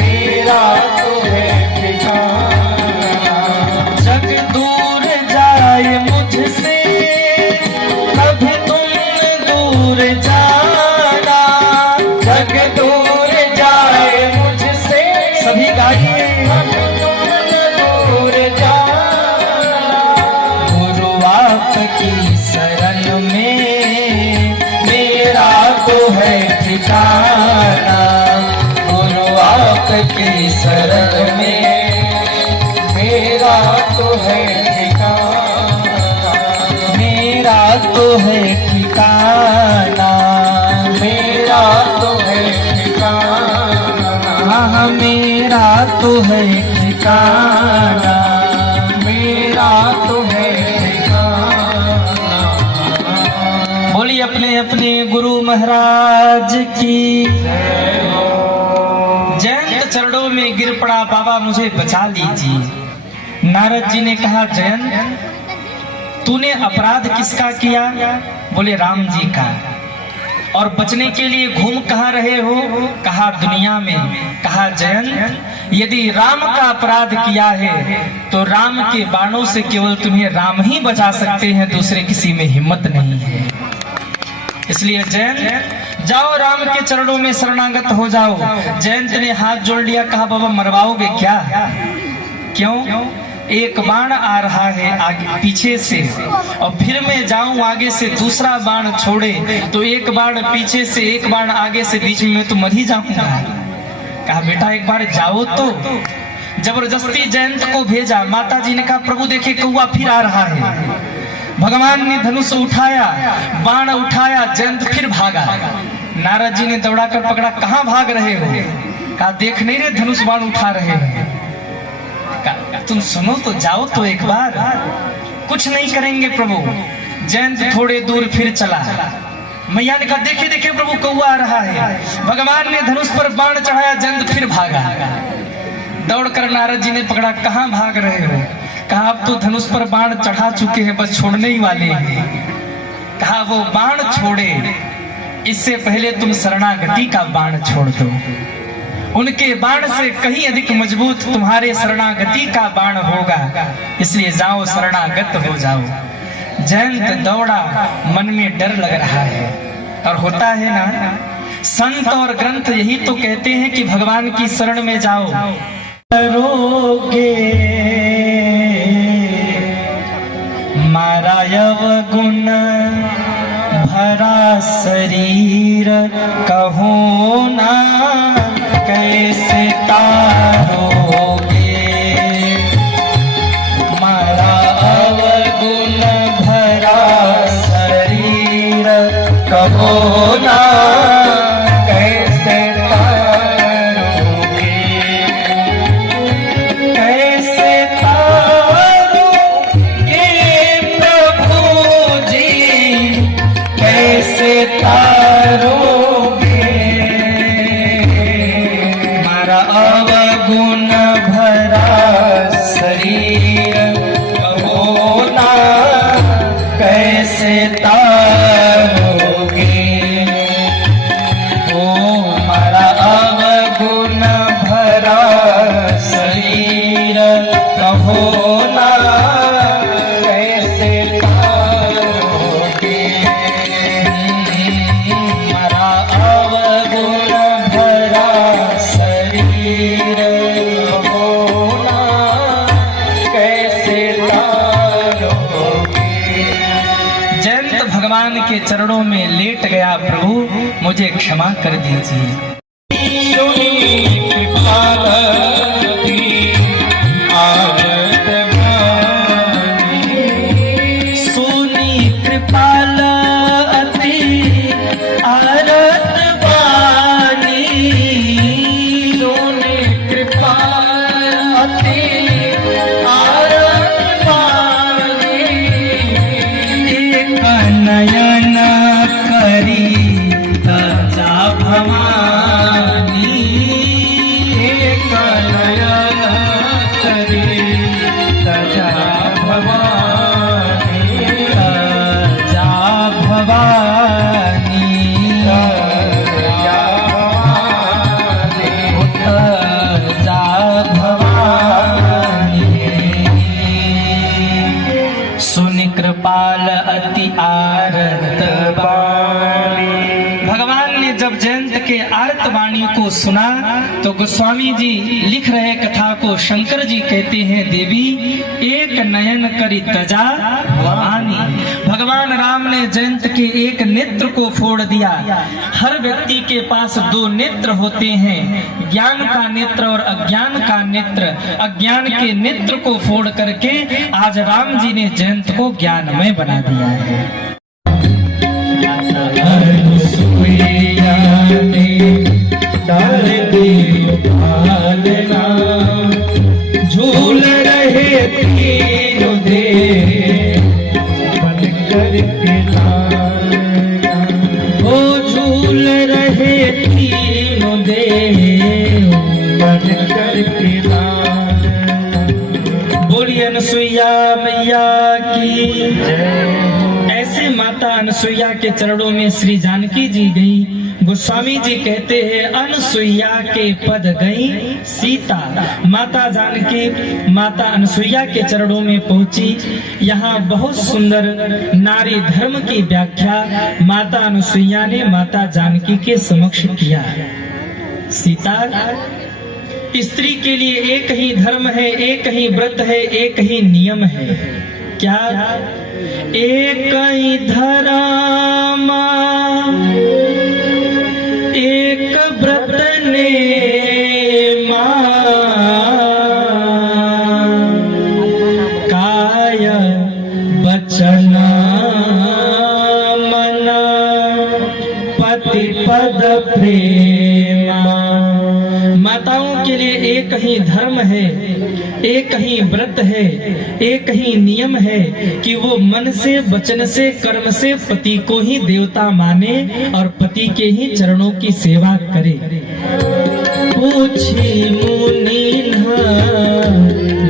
मेरा तो है ठिकाना। जग दूर जाए मुझसे, कभी दूर जाना। जग दूर जाए मुझसे, सभी गाइए, दूर जाना। गुरु आपकी शरण में मेरा तो है ठिकाना, गुरु आपकी शरण में मेरा तो है ठिकाना। मेरा तो है ठिकाना, मेरा तो है ठिकाना। हाँ, मेरा तो है ठिकाना, मेरा तो है ठिकाना। बोलिए अपने अपने गुरु महाराज की। जयंत चरणों में गिर पड़ा, बाबा मुझे बचा लीजिए। नारद जी ने कहा, जयंत तूने अपराध किसका किया? बोले राम जी का। और बचने के लिए घूम कहाँ रहे हो? कहा दुनिया में। कहा जयंत, यदि राम का अपराध किया है तो राम के बाणों से केवल तुम्हें राम ही बचा सकते हैं, दूसरे किसी में हिम्मत नहीं है। इसलिए जयंत जाओ, राम के चरणों में शरणागत हो जाओ। जयंत ने हाथ जोड़ लिया, कहा बाबा मरवाओगे क्या? क्यों? एक बाण आ रहा है आगे पीछे से, और फिर मैं जाऊं आगे से दूसरा बाण छोड़े तो एक बाण पीछे से एक बाण आगे से, बीच में मैं तो मर ही जाऊंगा। कहा बेटा एक बार जाओ तो। जबरदस्ती जयंत को भेजा। माता जी ने कहा प्रभु देखे कौआ फिर आ रहा है। भगवान ने धनुष उठाया, बाण उठाया, जयंत फिर भागा। नारद जी ने दौड़ाकर पकड़ा, कहां भाग रहे हो? कहा देख नहीं रहे धनुष बाण उठा रहे हैं। तुम सुनो तो जाओ तो एक बार। कुछ नहीं करेंगे प्रभु। जयंत थोड़े दूर फिर चला। मैया ने कहा देखे देखे प्रभु कौआ आ रहा है। भगवान ने धनुष पर बाण चढ़ाया, जयंत फिर भागा। दौड़कर नारद जी ने पकड़ा, कहां भाग रहे हो? कहा अब तो धनुष पर बाण चढ़ा चुके हैं, बस छोड़ने ही वाले हैं। कहा वो बाण छोड़े, इससे पहले तुम शरणागति का बाण छोड़ दो। उनके बाण से कहीं अधिक मजबूत तुम्हारे शरणागति का बाण होगा, इसलिए जाओ शरणागत हो जाओ। जयंत दौड़ा, मन में डर लग रहा है। और होता है ना, संत और ग्रंथ यही तो कहते हैं कि भगवान की शरण में जाओ। करोगे मारा अवगुण भरा शरीर, कहो ना कैसे तारोगे। मारा अवगुण भरा शरीर, कहो ना कैसे तारोगे। कैसे तारोगे प्रभु जी, कैसे तारोगे। अवगुण भरा शरीर, कहो ना कैसे तारोगे। ओ मारा अवगुण भरा शरीर, कहो ना कैसे तारोगे। मारा अवगुण भरा जयंत भगवान के चरणों में लेट गया, प्रभु मुझे क्षमा कर दीजिए। सोनी कृपाल अति आरत बानी, सोनी कृपाल अति आरत बानी। एक नयन करी तजा भवानी, एक नयन करी तजा भवानी। तजा भवानी, तजा भवानी। सुनि कृपाल अति आरत बानी। भगवान ने जब जयंत के आरत वाणी को सुना तो गोस्वामी जी लिख रहे कथा को शंकर जी कहते हैं, देवी एक नयन करी तजा भवानी। भगवान राम ने जयंत के एक नेत्र को फोड़ दिया। हर व्यक्ति के पास दो नेत्र होते हैं, ज्ञान का नेत्र और अज्ञान का नेत्र। अज्ञान के नेत्र को फोड़ करके आज राम जी ने जयंत को ज्ञानमय बना दिया है। झूल रहे तीनों दे बनकर के ओ झूल रहे तीनों दे बनकर के। बोलिए अनसुईया मैया की जय। अनसुईया के चरणों में श्री जानकी जी गई। गोस्वामी जी कहते हैं अनसुईया के पद गई सीता। माता जानकी माता अनसुईया के चरणों में पहुंची। यहाँ बहुत सुंदर नारी धर्म की व्याख्या माता अनसुईया ने माता जानकी के समक्ष किया। सीता, स्त्री के लिए एक ही धर्म है, एक ही व्रत है, एक ही नियम है। क्या? एक ही धर्म एक व्रत ने काय वचन मन पति पद प्रेमा। माताओं के लिए एक ही धर्म है, एक ही व्रत है, एक ही नियम है कि वो मन से, वचन से, कर्म से पति को ही देवता माने और पति के ही चरणों की सेवा करे। पूछी मुनि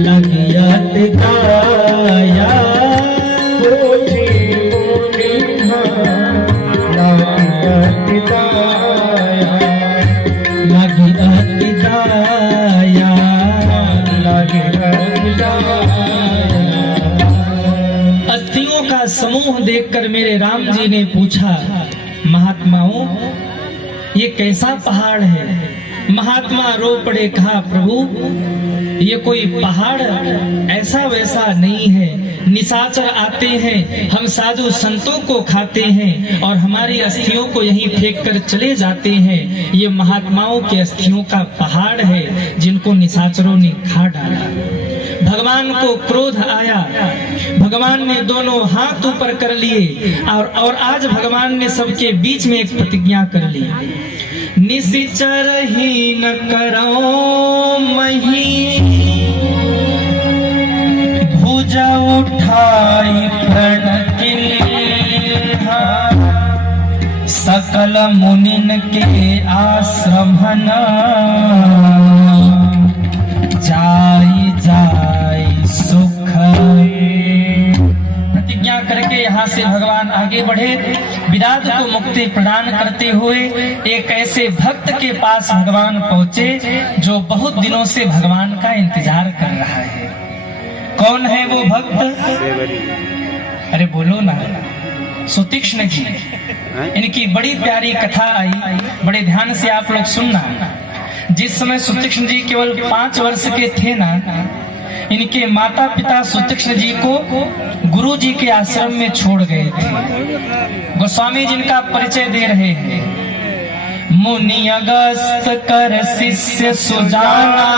लगियत काया, पूछी मुनि लगियत काया, लगियत काया, अस्थियों का समूह देखकर मेरे राम जी ने पूछा, महात्माओं ये कैसा पहाड़ है? महात्मा रो पड़े, कहा प्रभु ये कोई पहाड़ ऐसा वैसा नहीं है। निशाचर आते हैं, हम साधु संतों को खाते हैं और हमारी अस्थियों को यहीं फेंक कर चले जाते हैं। ये महात्माओं के अस्थियों का पहाड़ है जिनको निशाचरों ने खा डाला। भगवान को क्रोध आया, भगवान ने दोनों हाथ ऊपर कर लिए और आज भगवान ने सबके बीच में एक प्रतिज्ञा कर ली, निशिचर ही न करो मही, भुजा उठाई प्रण किन्हा, सकल मुनिन के आश्रमन जाई जाई सुख। प्रतिज्ञा करके यहाँ से भगवान आगे बढ़े। विराट को मुक्ति प्रदान करते हुए एक ऐसे भक्त के पास भगवान पहुंचे जो बहुत दिनों से भगवान का इंतजार कर रहा है। कौन है वो भक्त? अरे बोलो ना, सुतीक्ष्ण जी। इनकी बड़ी प्यारी कथा आई, बड़े ध्यान से आप लोग सुनना। जिस समय सुतीक्ष्ण जी केवल 5 वर्ष के थे ना, इनके माता पिता सुतीक्ष्ण जी को गुरु जी के आश्रम में छोड़ गए थे। गोस्वामी जी इनका परिचय दे रहे हैं। मुनि अगस्त कर शिष्य सुजाना,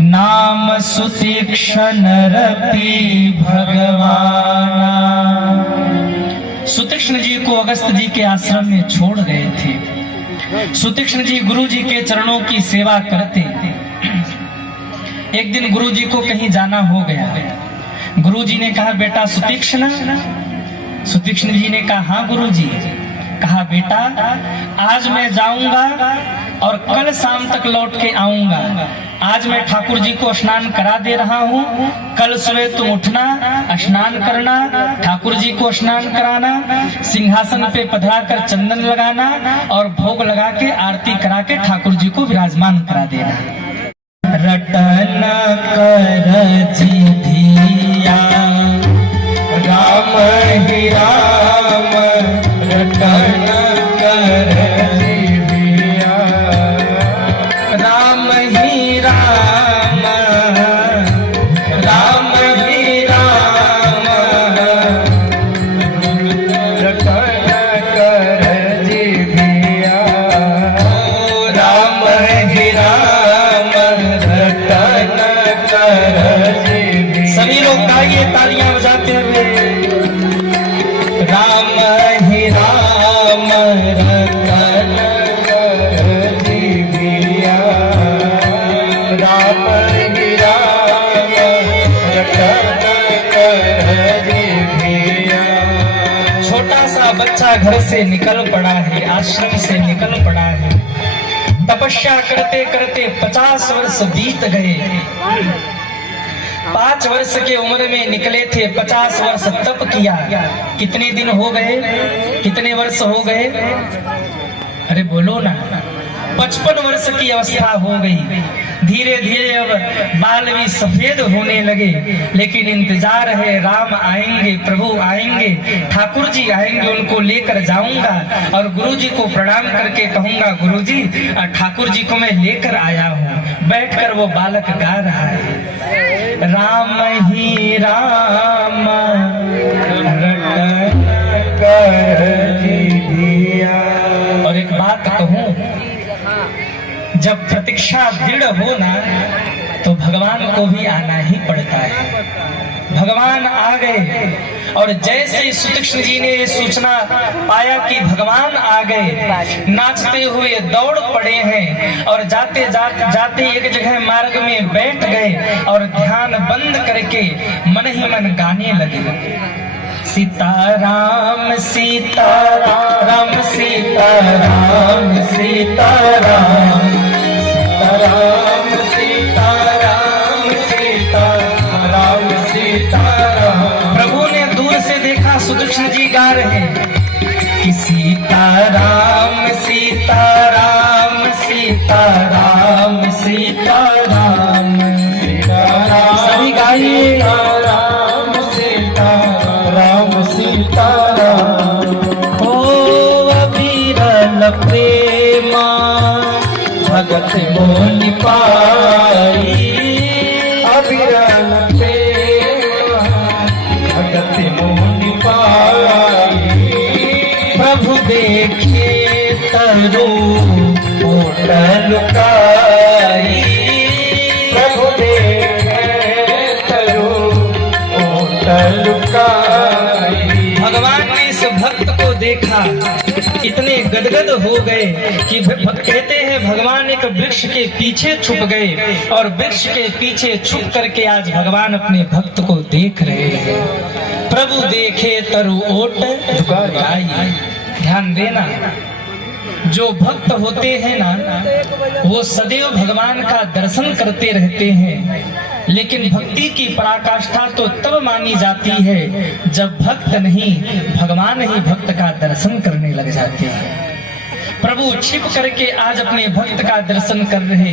नाम सुतीक्ष्ण रति भगवाना। सुतीक्ष्ण जी को अगस्त जी के आश्रम में छोड़ गए थे। सुतीक्ष्ण जी गुरु जी के चरणों की सेवा करते। एक दिन गुरु जी को कहीं जाना हो गया। गुरु जी ने कहा, बेटा सुतीक्ष्ण। सुतीक्ष्ण जी ने कहा, हाँ गुरु जी। कहा, बेटा आज मैं जाऊंगा और कल शाम तक लौट के आऊंगा। आज मैं ठाकुर जी को स्नान करा दे रहा हूँ, कल सुबह तुम उठना, स्नान करना, ठाकुर जी को स्नान कराना, सिंहासन पे पधरा कर चंदन लगाना और भोग लगा के आरती करा के ठाकुर जी को विराजमान करा देना। रटन कर जिधिया राम ही राम, रटन कर जिधिया राम ही राम, राम ही राम, रटन कर जिधिया राम ही राम, रटन कर जिधिया। सभी लोग गाइए तालियां बजाते हुए। राम ही राम, रटन कर जिधिया, राम ही राम, रटन कर जिधिया। छोटा सा बच्चा घर से निकल पड़ा है, आश्रम से निकल पड़ा है। तपस्या करते करते 50 वर्ष बीत गए। 5 वर्ष के उम्र में निकले थे, 50 वर्ष तप किया। कितने दिन हो गए, कितने वर्ष हो गए? अरे बोलो ना। 55 वर्ष की अवस्था हो गई। धीरे धीरे अब बाल भी सफेद होने लगे, लेकिन इंतजार है, राम आएंगे, प्रभु आएंगे, ठाकुर जी आएंगे, उनको लेकर जाऊंगा और गुरु जी को प्रणाम करके कहूंगा, गुरु जी ठाकुर जी को मैं लेकर आया हूँ। बैठकर वो बालक गा रहा है, राम ही राम रटन कर दिया। और एक बात कहूं, जब प्रतीक्षा दृढ़ हो ना तो भगवान को भी आना ही पड़ता है। भगवान आ गए और जैसे सुतीक्ष्ण जी ने ये सूचना पाया कि भगवान आ गए, नाचते हुए दौड़ पड़े हैं और जाते एक जगह मार्ग में बैठ गए और ध्यान बंद करके मन ही मन गाने लगे, सीताराम सीताराम सीताराम सीताराम राम सीताराम सीताराम सीताराम। प्रभु ने दूर से देखा सुतीक्ष्ण जी गा रहे कि सीताराम सीताराम सीताराम सीताराम सीताराम। सभी गाइए, राम सीताराम सीताराम। हो अविरल प्रेमा भगत मोहि पाई, अविरल प्रेम भगत मोहि पाई। प्रभु देखे तरु ओट लुकाई, प्रभु देखे तरु ओट लुकाई। भगवान ने इस भक्त को देखा, इतने गदगद हो गए कि कहते हैं भगवान एक वृक्ष के पीछे छुप गए और वृक्ष के पीछे छुप करके आज भगवान अपने भक्त को देख रहे हैं। प्रभु देखे तरु ओट लुकाई। ध्यान देना, जो भक्त होते हैं ना वो सदैव भगवान का दर्शन करते रहते हैं, लेकिन भक्ति की पराकाष्ठा तो तब मानी जाती है जब भक्त नहीं भगवान ही भक्त का दर्शन करने लग जाते हैं। प्रभु छिप करके आज अपने भक्त का दर्शन कर रहे,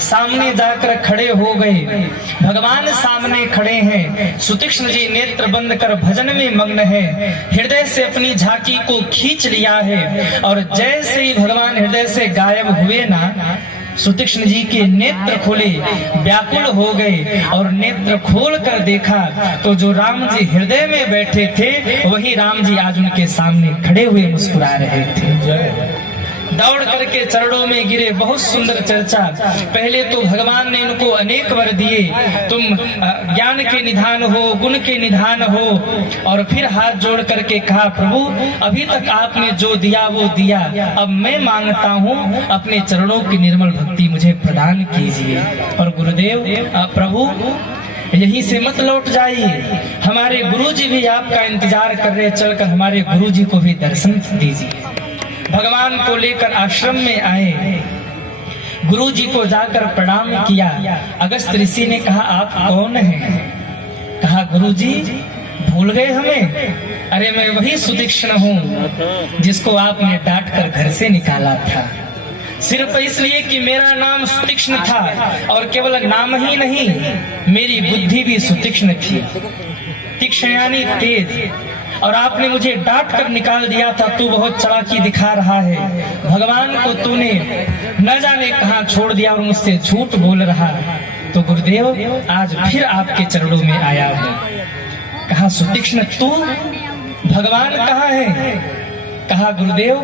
सामने जाकर खड़े हो गए। भगवान सामने खड़े हैं, सुतीक्ष्ण जी नेत्र बंद कर भजन में मग्न है, हृदय से अपनी झांकी को खींच लिया है और जैसे ही भगवान हृदय से गायब हुए ना, सुतीक्ष्ण जी के नेत्र खुले, व्याकुल हो गए और नेत्र खोल कर देखा तो जो राम जी हृदय में बैठे थे वही राम जी आज उनके सामने खड़े हुए मुस्कुरा रहे थे। दौड़ करके चरणों में गिरे। बहुत सुंदर चर्चा। पहले तो भगवान ने इनको अनेक वर दिए, तुम ज्ञान के निधान हो, गुण के निधान हो, और फिर हाथ जोड़ करके कहा, प्रभु अभी तक आपने जो दिया वो दिया, अब मैं मांगता हूँ अपने चरणों की निर्मल भक्ति मुझे प्रदान कीजिए। और गुरुदेव प्रभु यहीं से मत लौट जाइए, हमारे गुरुजी भी आपका इंतजार कर रहे, चलकर हमारे गुरुजी को भी दर्शन दीजिए। भगवान को लेकर आश्रम में आए, गुरु जी को जाकर प्रणाम किया। अगस्त ऋषि ने कहा, आप कौन हैं? कहा, गुरु जी भूल गए हमें? अरे मैं वही सुतीक्ष्ण हूँ जिसको आपने डांट कर घर से निकाला था, सिर्फ इसलिए कि मेरा नाम सुतीक्ष्ण था, और केवल नाम ही नहीं मेरी बुद्धि भी सुतीक्ष्ण थी। तीक्ष्ण यानी तेज, और आपने मुझे डांट कर निकाल दिया था। तू बहुत चालाकी दिखा रहा है, भगवान को तूने न जाने कहां छोड़ दिया और मुझसे झूठ बोल रहा। तो गुरुदेव आज फिर आपके चरणों में आया हूं। कहा, सुतीक्ष्ण तू, भगवान कहाँ है? कहा, गुरुदेव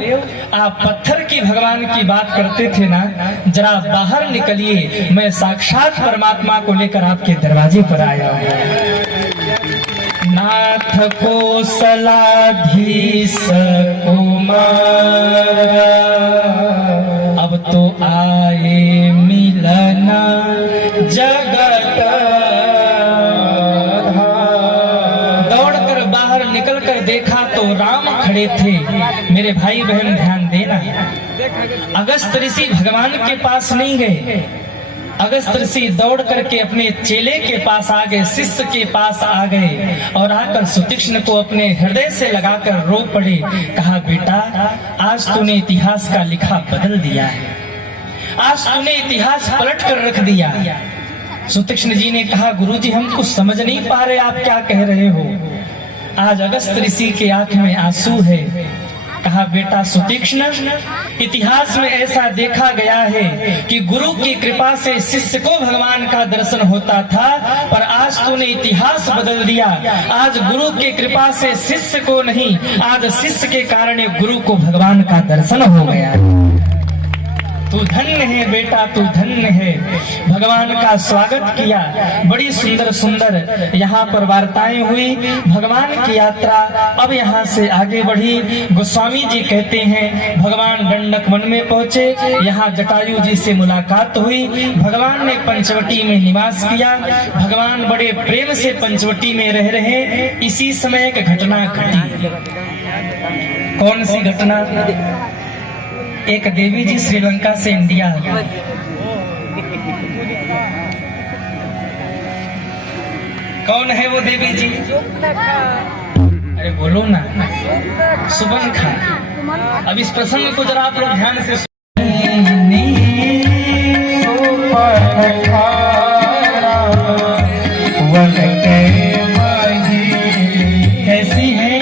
आप पत्थर की भगवान की बात करते थे ना, जरा बाहर निकलिए, मैं साक्षात परमात्मा को लेकर आपके दरवाजे पर आया हूं। नाथ कोसलाधीश कुमार अब तो आए मिलन जगत। दौड़कर बाहर निकलकर देखा तो राम खड़े थे। मेरे भाई बहन ध्यान देना, अगस्त ऋषि भगवान के पास नहीं गए, अगस्त ऋषि दौड़ करके अपने चेले के पास आ गए, शिष्य के पास आ गए और आकर सुतीक्ष्ण को अपने हृदय से लगाकर रो पड़े। कहा, बेटा आज तूने इतिहास का लिखा बदल दिया है, आज तूने इतिहास पलट कर रख दिया। सुतीक्ष्ण जी ने कहा, गुरुजी हम कुछ समझ नहीं पा रहे, आप क्या कह रहे हो। आज अगस्त ऋषि के आंख में आंसू है। कहा, बेटा सुतीक्ष्ण, इतिहास में ऐसा देखा गया है कि गुरु की कृपा से शिष्य को भगवान का दर्शन होता था, पर आज तूने इतिहास बदल दिया। आज गुरु की कृपा से शिष्य को नहीं, आज शिष्य के कारण गुरु को भगवान का दर्शन हो गया। तू धन्य है बेटा, तू धन्य है। भगवान का स्वागत किया। बड़ी सुंदर सुंदर यहाँ पर वार्ताएं हुई, भगवान की यात्रा अब यहाँ से आगे बढ़ी। गोस्वामी जी कहते हैं भगवान गंडक वन में पहुंचे, यहाँ जटायु जी से मुलाकात हुई। भगवान ने पंचवटी में निवास किया। भगवान बड़े प्रेम से पंचवटी में रह रहे। इसी समय एक घटना घटी। कौन सी घटना? एक देवी जी श्रीलंका से इंडिया आ गई। कौन है वो देवी जी? अरे बोलो ना, सुबनखा। अब इस प्रसंग को जरा आप लोग ध्यान से कैसी है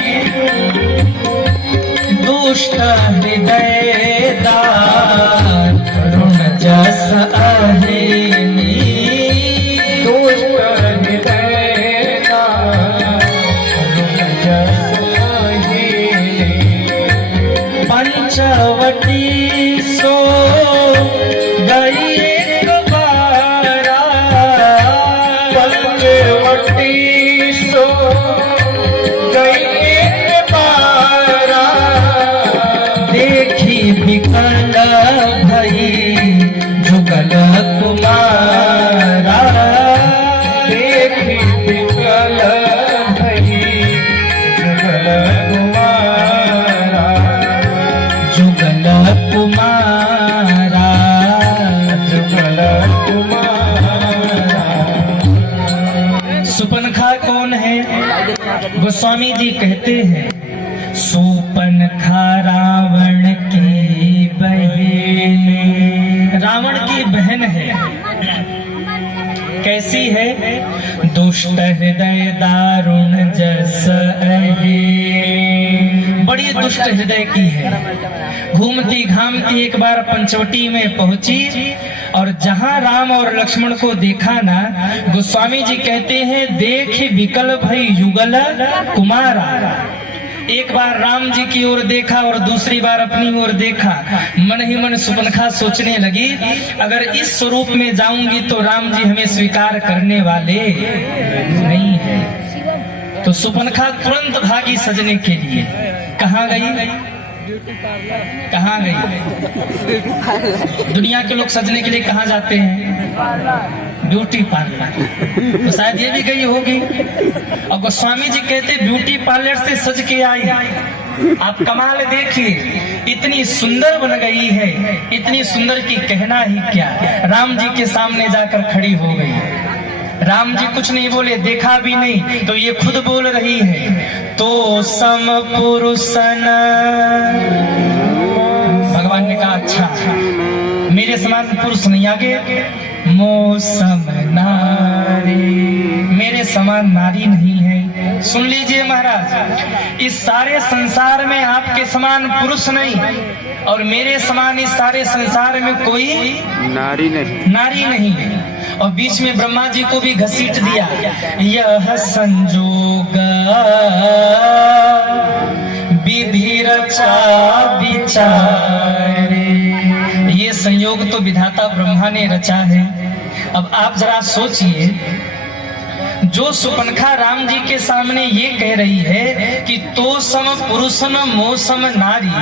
दुष्ट हृदय ऋण जस अहिनी, दुष्ट हृदय ऋण जस अहिनी। पंचवटी सो गई एक बारा, पंचवटी सो गई एक बारा। देखी विकल भई जुगल कुमारा, देखी विकल भई जुगल कुमारा, जुगल कुमारा, जुगल कुमारा। सुपनखा कौन है? गोस्वामी जी कहते हैं सुपनखा रावण की बहन, रावण की बहन है। कैसी है? दुष्ट हृदय दारुण जस अहिनी, बड़ी दुष्ट हृदय की है। घूमती घामती एक बार पंचवटी में पहुंची और जहां राम और लक्ष्मण को देखा ना, गोस्वामी जी कहते हैं देख विकल भई युगल कुमारा। एक बार राम जी की ओर देखा और दूसरी बार अपनी ओर देखा। मन ही मन सुपनखा सोचने लगी, अगर इस स्वरूप में जाऊंगी तो राम जी हमें स्वीकार करने वाले नहीं है। तो सुपनखा तुरंत भागी सजने के लिए। कहाँ गई? कहाँ गई? दुनिया के लोग सजने के लिए कहाँ जाते हैं? Beauty parlour. तो शायद ये भी गई होगी। और गोस्वामी जी कहते ब्यूटी पार्लर से सज के आई। आप कमाल देखिए, इतनी सुंदर बन गई है, इतनी सुंदर कि कहना ही क्या। राम जी के सामने जाकर खड़ी हो गई। राम जी कुछ नहीं बोले, देखा भी नहीं, तो ये खुद बोल रही है, तो सम पुरुषन। भगवान ने कहा अच्छा, मेरे समान पुरुष नहीं आगे, मौसम नारी, मेरे समान नारी नहीं है। सुन लीजिए महाराज, इस सारे संसार में आपके समान पुरुष नहीं और मेरे समान इस सारे संसार में कोई नारी नहीं है। और बीच में ब्रह्मा जी को भी घसीट दिया। यह संजोग विधि रचा विचारे, ये संयोग तो विधाता ब्रह्मा ने रचा है। अब आप जरा सोचिए, जो सुपनखा राम जी के सामने ये कह रही है कि तो सम पुरुषम मौसम नारी,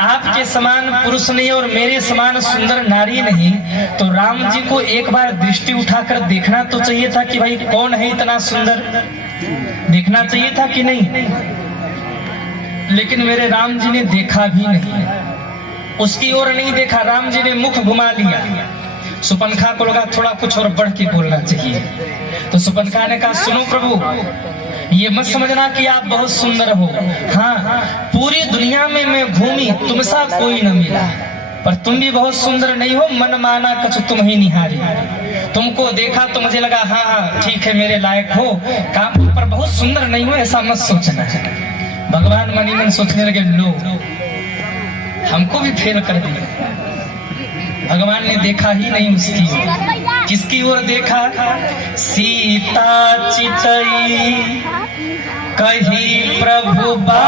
आपके समान पुरुष नहीं और मेरे समान सुंदर नारी नहीं, तो राम जी को एक बार दृष्टि उठाकर देखना तो चाहिए था कि भाई कौन है इतना सुंदर, देखना चाहिए था कि नहीं। लेकिन मेरे राम जी ने देखा भी नहीं, उसकी ओर नहीं देखा, राम जी ने मुख घुमा लिया। सुपनखा को लगा थोड़ा कुछ और बढ़ के बोलना चाहिए। तो सुपनखा ने कहा, सुनो प्रभु, ये मत समझना कि आप बहुत सुंदर हो। हाँ, पूरी दुनिया में मैं घूमी, तुमसा कोई न मिला, पर तुम भी बहुत सुंदर नहीं हो। मन माना कछु तुम ही निहारी। तुमको देखा तो मुझे लगा हाँ हाँ ठीक है, मेरे लायक हो काम, पर बहुत सुंदर नहीं हो, ऐसा मत सोचना है। भगवान मनी मन सोचने लगे, लो हमको भी फेल कर दिया। भगवान ने देखा ही नहीं उसकी ओर। किसकी ओर देखा? सीता चितई कही प्रभु बाता,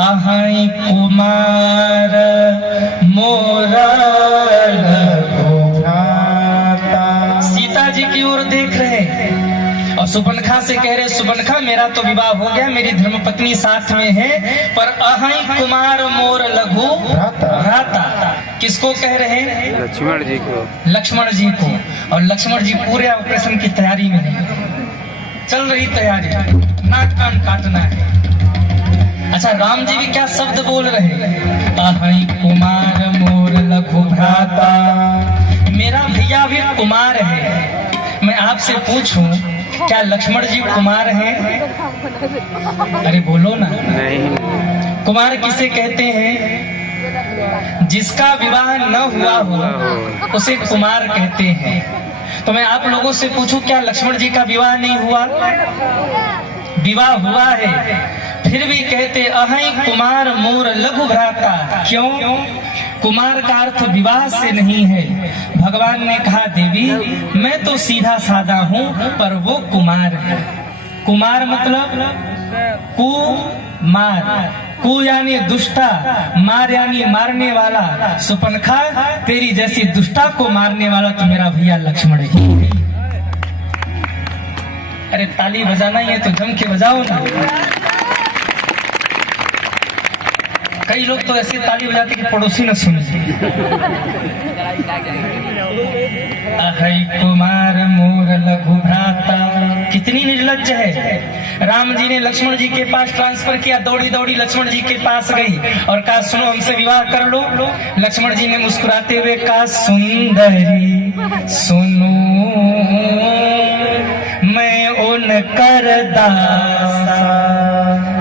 अहै कुमार मोरा लघुभ्राता। सीता जी की ओर देख रहे और सुपनखा से कह रहे, सुपनखा मेरा तो विवाह हो गया, मेरी धर्मपत्नी साथ में है, पर अहै कुमार मोर लघु भ्राता। किसको कह रहे हैं? लक्ष्मण जी को। लक्ष्मण जी को। और लक्ष्मण जी पूरे ऑपरेशन की तैयारी में है, चल रही तैयारी, नाक कान काटना है। अच्छा, राम जी भी क्या शब्द बोल रहे? अहै कुमार मोर लघु भ्राता। मेरा भैया भी कुमार है। मैं आपसे पूछूं, क्या लक्ष्मण जी कुमार हैं? अरे बोलो ना। नहीं। कुमार किसे कहते हैं? जिसका विवाह न हुआ हो उसे कुमार कहते हैं। तो मैं आप लोगों से पूछूं, क्या लक्ष्मण जी का विवाह नहीं हुआ? विवाह हुआ है, फिर भी कहते अहै कुमार मोर लघु भ्राता। क्यों? कुमार का अर्थ विवाह से नहीं है। भगवान ने कहा, देवी मैं तो सीधा साधा हूँ, पर वो कुमार है। कुमार मतलब कुमार, कु यानी दुष्टा, मार यानी मारने वाला। सुपनखा, तेरी जैसी दुष्टा को मारने वाला तो मेरा भैया लक्ष्मण ही है। अरे ताली बजाना ही है तो जम के बजाओ ना। कई लोग तो ऐसी ताली बजाते कि पड़ोसी न सुन। अहै कुमार मोर लघु भ्राता। कितनी निर्लज्ज है। राम जी ने लक्ष्मण जी के पास ट्रांसफर किया, दौड़ी दौड़ी लक्ष्मण जी के पास गई और कहा, सुनो हमसे विवाह कर लो। लक्ष्मण जी ने मुस्कुराते हुए कहा, सुंदरी सुनो मैं उनकर दासा।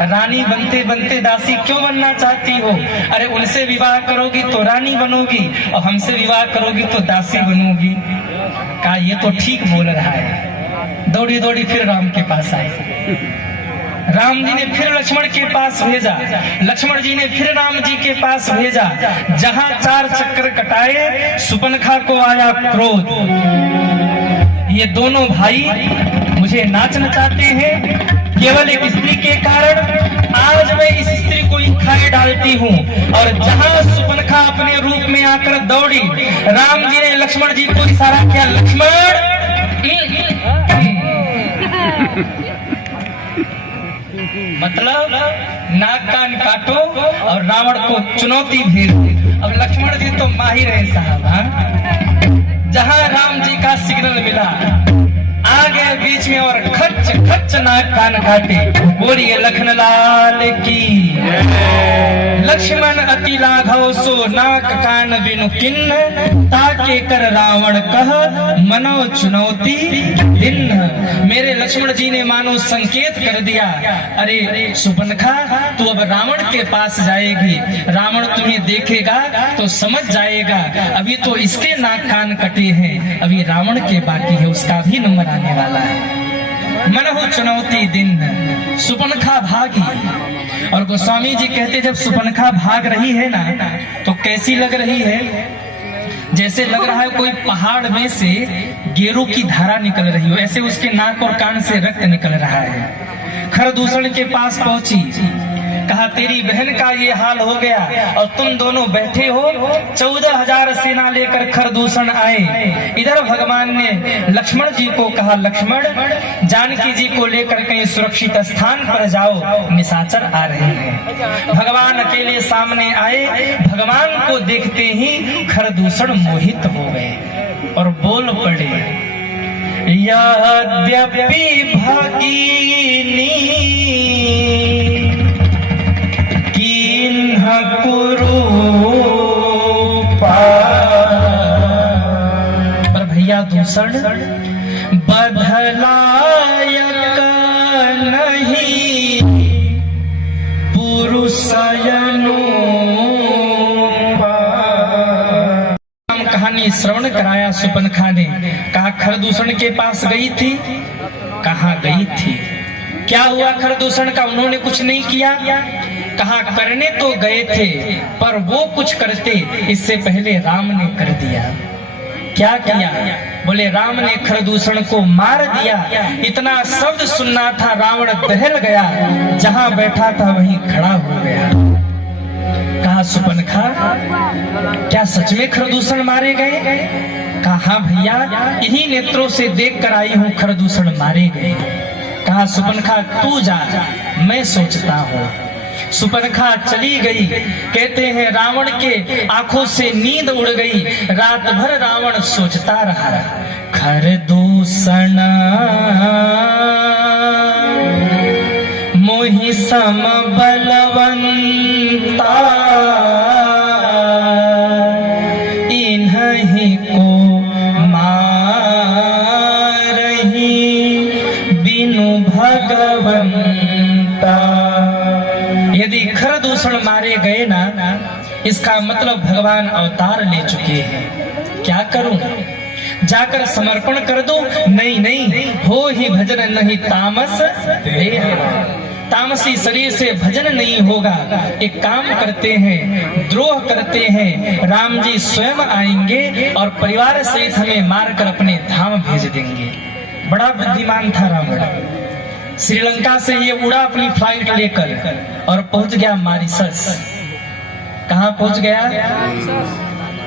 रानी बनते बनते दासी क्यों बनना चाहती हो? अरे उनसे विवाह करोगी तो रानी बनोगी और हमसे विवाह करोगी तो दासी बनोगी। कहा, ये तो ठीक बोल रहा है। दौड़ी दौड़ी फिर राम के पास आई। राम जी ने फिर लक्ष्मण के पास भेजा, लक्ष्मण जी ने फिर राम जी के पास भेजा। जहां 4 चक्कर कटाए, सुपनखा को आया क्रोध। ये दोनों भाई मुझे नाचना चाहते हैं केवल एक स्त्री के कारण। आज मैं इस स्त्री को खाए डालती हूँ। और जहां सुपनखा अपने रूप में आकर दौड़ी, राम जी ने लक्ष्मण जी को इशारा किया, लक्ष्मण मतलब नाक कान काटो और रावण को चुनौती भेज दे। अब लक्ष्मण जी तो माहिर है साहब। जहां राम जी का सिग्नल मिला, आगे बीच में और खच खच नाक कान काटे। बोलिए लखन लाल की। लक्ष्मण अति लाघव सो नाक कान बिनु किन्न, ताके कर रावण कह मनो चुनौती दिन। मेरे लक्ष्मण जी ने मानो संकेत कर दिया, अरे सुपनखा तू अब रावण के पास जाएगी, रावण तुम्हें देखेगा तो समझ जाएगा। अभी तो इसके नाक कान कटे हैं, अभी रावण के बाकी है, उसका भी नंबर आने वाला है। मनहु चुनौती दिन। सुपनखा भागी। और गोस्वामी जी कहते, जब सुपनखा भाग रही है ना, तो कैसी लग रही है? जैसे लग रहा है कोई पहाड़ में से गेरू की धारा निकल रही हो, ऐसे उसके नाक और कान से रक्त निकल रहा है। खरदूषण के पास पहुंची, कहा तेरी बहन का ये हाल हो गया और तुम दोनों बैठे हो। 14,000 सेना लेकर खरदूषण आए। इधर भगवान ने लक्ष्मण जी को कहा, लक्ष्मण जानकी जी को लेकर कहीं सुरक्षित स्थान पर जाओ, निशाचर आ रहे हैं। भगवान अकेले सामने आए। भगवान को देखते ही खरदूषण मोहित हो गए और बोल पड़े, यद्यपि भगिनी कुरु दूषण बधलायक नहीं पुरुषयनु। कहानी श्रवण कराया सुपनखा ने। कहा खरदूषण के पास गई थी। कहा गई थी। क्या हुआ खरदूषण का? उन्होंने कुछ नहीं किया। कहा करने तो गए थे पर वो कुछ करते इससे पहले राम ने कर दिया। क्या किया? बोले राम ने खरदूषण को मार दिया। इतना शब्द सुनना था, रावण दहल गया, जहां बैठा था वहीं खड़ा हो गया। कहा सुपनखा क्या सच में खरदूषण मारे गए? कहा हाँ भैया, इन्हीं नेत्रों से देख कर आई हूँ खरदूषण मारे गए। कहा सुपनखा तू जा, मैं सोचता हूँ। सुपनखा चली गई। कहते हैं रावण के आंखों से नींद उड़ गई। रात भर रावण सोचता रहा। खरदूषण मोहि सम बलवंता इन्हीं को मारही बिनु भगवंता। यदि खरदूषण मारे गए ना, इसका मतलब भगवान अवतार ले चुके हैं। क्या करूं? जाकर समर्पण कर दो? नहीं नहीं, हो ही भजन नहीं तामस देह। तामसी शरीर से भजन नहीं होगा। एक काम करते हैं, द्रोह करते हैं, राम जी स्वयं आएंगे और परिवार सहित हमें मारकर अपने धाम भेज देंगे। बड़ा बुद्धिमान था रावण। श्रीलंका से ये उड़ा अपनी फ्लाइट लेकर और पहुंच गया मॉरिशस। कहाँ पहुंच गया?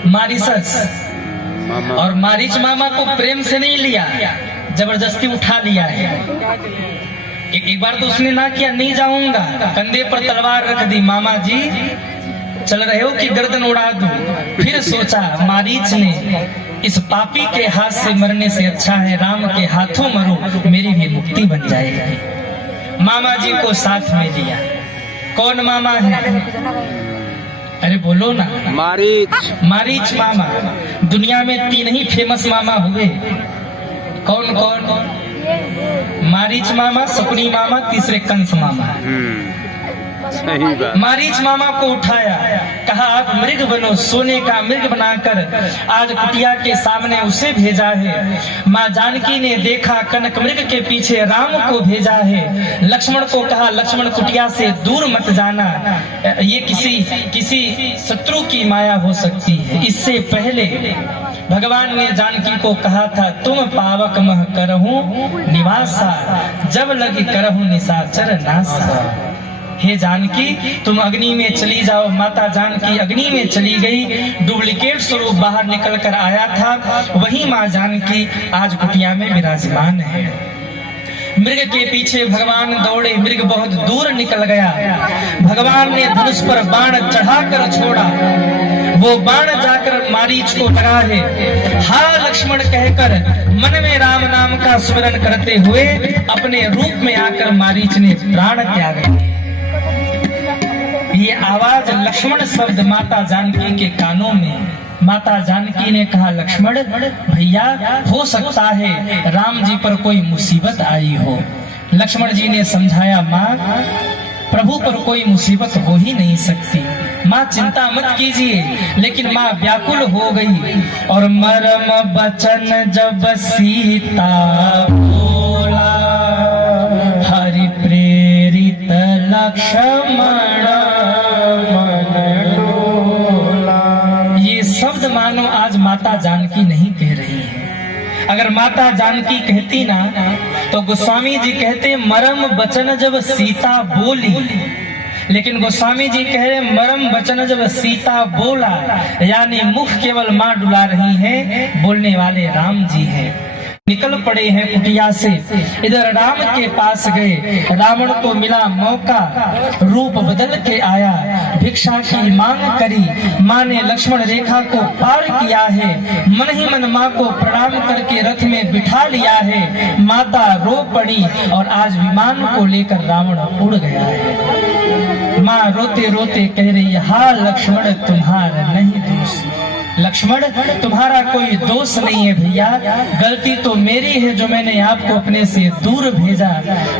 मॉरिशस। और मारीच मामा को प्रेम से नहीं लिया, जबरदस्ती उठा लिया है। एक बार तो उसने ना किया, नहीं जाऊंगा, कंधे पर तलवार रख दी। मामा जी चल रहे हो कि गर्दन उड़ा दूं? फिर सोचा मारीच ने इस पापी के हाथ से मरने से अच्छा है राम के हाथों मरो, मेरी भी मुक्ति बन जाएगी। मामा जी को साथ में लिया। कौन मामा है? अरे बोलो ना। मारीच मामा। दुनिया में 3 ही फेमस मामा हुए। कौन कौन? मारीच मामा, शकुनी मामा, तीसरे कंस मामा। मारीच मामा को उठाया, कहा आप मृग बनो। सोने का मृग बनाकर आज कुटिया के सामने उसे भेजा है। माँ जानकी ने देखा, कनक मृग के पीछे राम को भेजा है। लक्ष्मण को कहा लक्ष्मण कुटिया से दूर मत जाना, ये किसी शत्रु की माया हो सकती है। इससे पहले भगवान ने जानकी को कहा था तुम पावक मह करहूं निवासा, जब लगी करहूं निशाचर नासा। हे जानकी तुम अग्नि में चली जाओ। माता जानकी अग्नि में चली गई। डुप्लीकेट स्वरूप बाहर निकल कर आया था, वही माँ जानकी आज कुटिया में विराजमान है। मृग के पीछे भगवान दौड़े, मृग बहुत दूर निकल गया। भगवान ने धनुष पर बाण चढ़ाकर छोड़ा, वो बाण जाकर मारीच को लगा है। हा लक्ष्मण कहकर मन में राम नाम का स्मरण करते हुए अपने रूप में आकर मारीच ने प्राण त्याग दिए। ये आवाज लक्ष्मण शब्द माता जानकी के कानों में। माता जानकी ने कहा लक्ष्मण भैया, हो सकता है राम जी पर कोई मुसीबत आई हो। लक्ष्मण जी ने समझाया माँ, प्रभु पर कोई मुसीबत हो ही नहीं सकती। माँ चिंता मत कीजिए। लेकिन माँ व्याकुल हो गई और मरम बचन जब सीता बोला, हरि प्रेरित लक्ष्मण शब्द मानो आज माता जानकी नहीं कह रही है। अगर माता जानकी कहती ना तो गोस्वामी जी कहते मरम वचन जब सीता बोली, लेकिन गोस्वामी जी कह रहे मरम वचन जब सीता बोला, यानी मुख केवल माँ डुला रही हैं, बोलने वाले राम जी हैं। निकल पड़े हैं कुटिया से, इधर राम के पास गए। रावण को मिला मौका, रूप बदल के आया, भिक्षा की मांग करी। माँ ने लक्ष्मण रेखा को पार किया है। मन ही मन माँ को प्रणाम करके रथ में बिठा लिया है। माता रो पड़ी और आज विमान को लेकर रावण उड़ गया है। माँ रोते रोते कह रही हा लक्ष्मण तुम्हारा नहीं दोष, लक्ष्मण तुम्हारा कोई दोष नहीं है भैया, गलती तो मेरी है जो मैंने आपको अपने से दूर भेजा।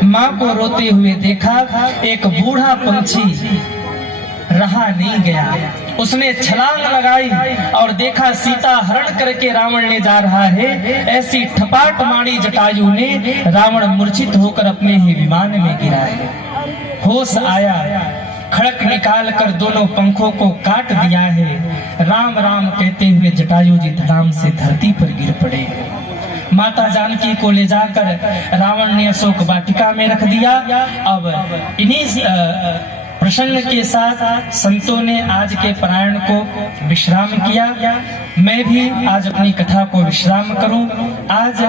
माँ को रोते हुए देखा, एक बूढ़ा पंछी रहा नहीं गया, उसने छलांग लगाई और देखा सीता हरण करके रावण ले जा रहा है। ऐसी ठपाट मारी जटायु ने, रावण मूर्छित होकर अपने ही विमान में गिरा है। होश आया, खड़क निकाल कर दोनों पंखों को काट दिया है। राम राम कहते हुए जटायु जी धड़ाम से धरती पर गिर पड़े। माता जानकी को ले जाकर रावण ने अशोक वाटिका में रख दिया। अब इन्हीं प्रसंग के साथ संतों ने आज के पारायण को विश्राम किया। मैं भी आज अपनी कथा को विश्राम करूं। आज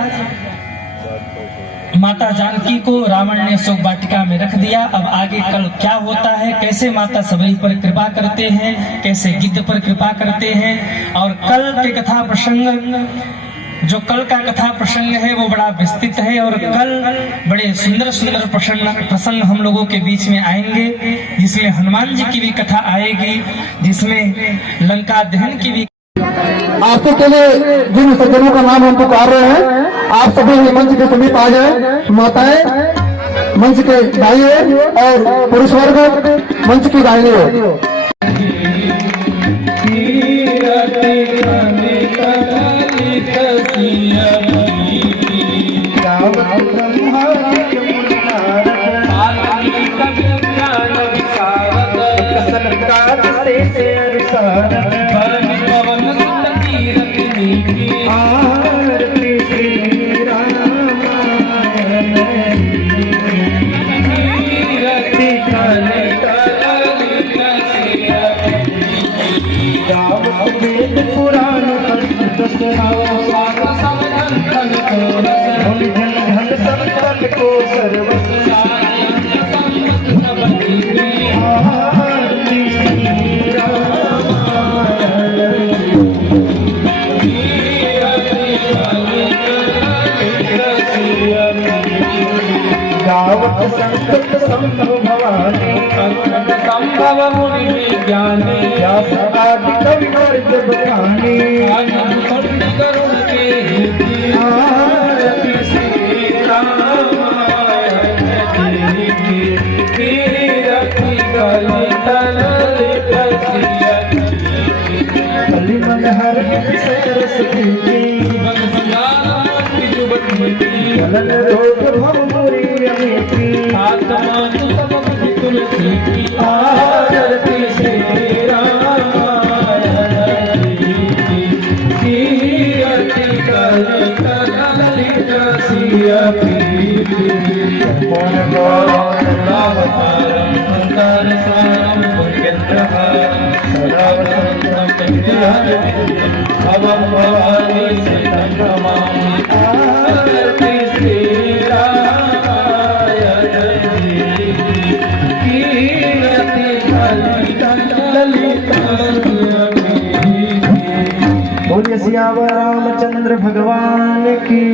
माता जानकी को रावण ने अशोक वाटिका में रख दिया। अब आगे कल क्या होता है, कैसे माता सबरी पर कृपा करते हैं, कैसे गिद्ध पर कृपा करते हैं, और कल के कथा प्रसंग, जो कल का कथा प्रसंग है वो बड़ा विस्तृत है। और कल बड़े सुंदर सुंदर प्रसंग हम लोगों के बीच में आएंगे, जिसमें हनुमान जी की भी कथा आएगी, जिसमें लंका दहन की भी। आपके के लिए जिन सज्जनों का नाम हम पुकार रहे हैं, आप सभी मंच के समीप आ जाए। माताएं मंच के दाहिने और पुरुष वर्ग मंच की दाहिने। संभव मुनि ज्ञानी व्यासादि कवि वर्ग बखानी आनंद संत करुण के आरती श्री रामायण की रखी कली तल कली मन हर सरस की कलन रोग भव मुरी अमिति आत्मा तु सब तुलसी की आरती श्री रामायण की रति कली ललित सिया कौन गौरवतारम संसार सारम पुण्यत्रहारम सदा वसंतम चंद्रहारम भवम भवानी श्रीतं नमामि आरती श्री रामायण की रति ललित बोलिए सियावर रामचंद्र भगवान की।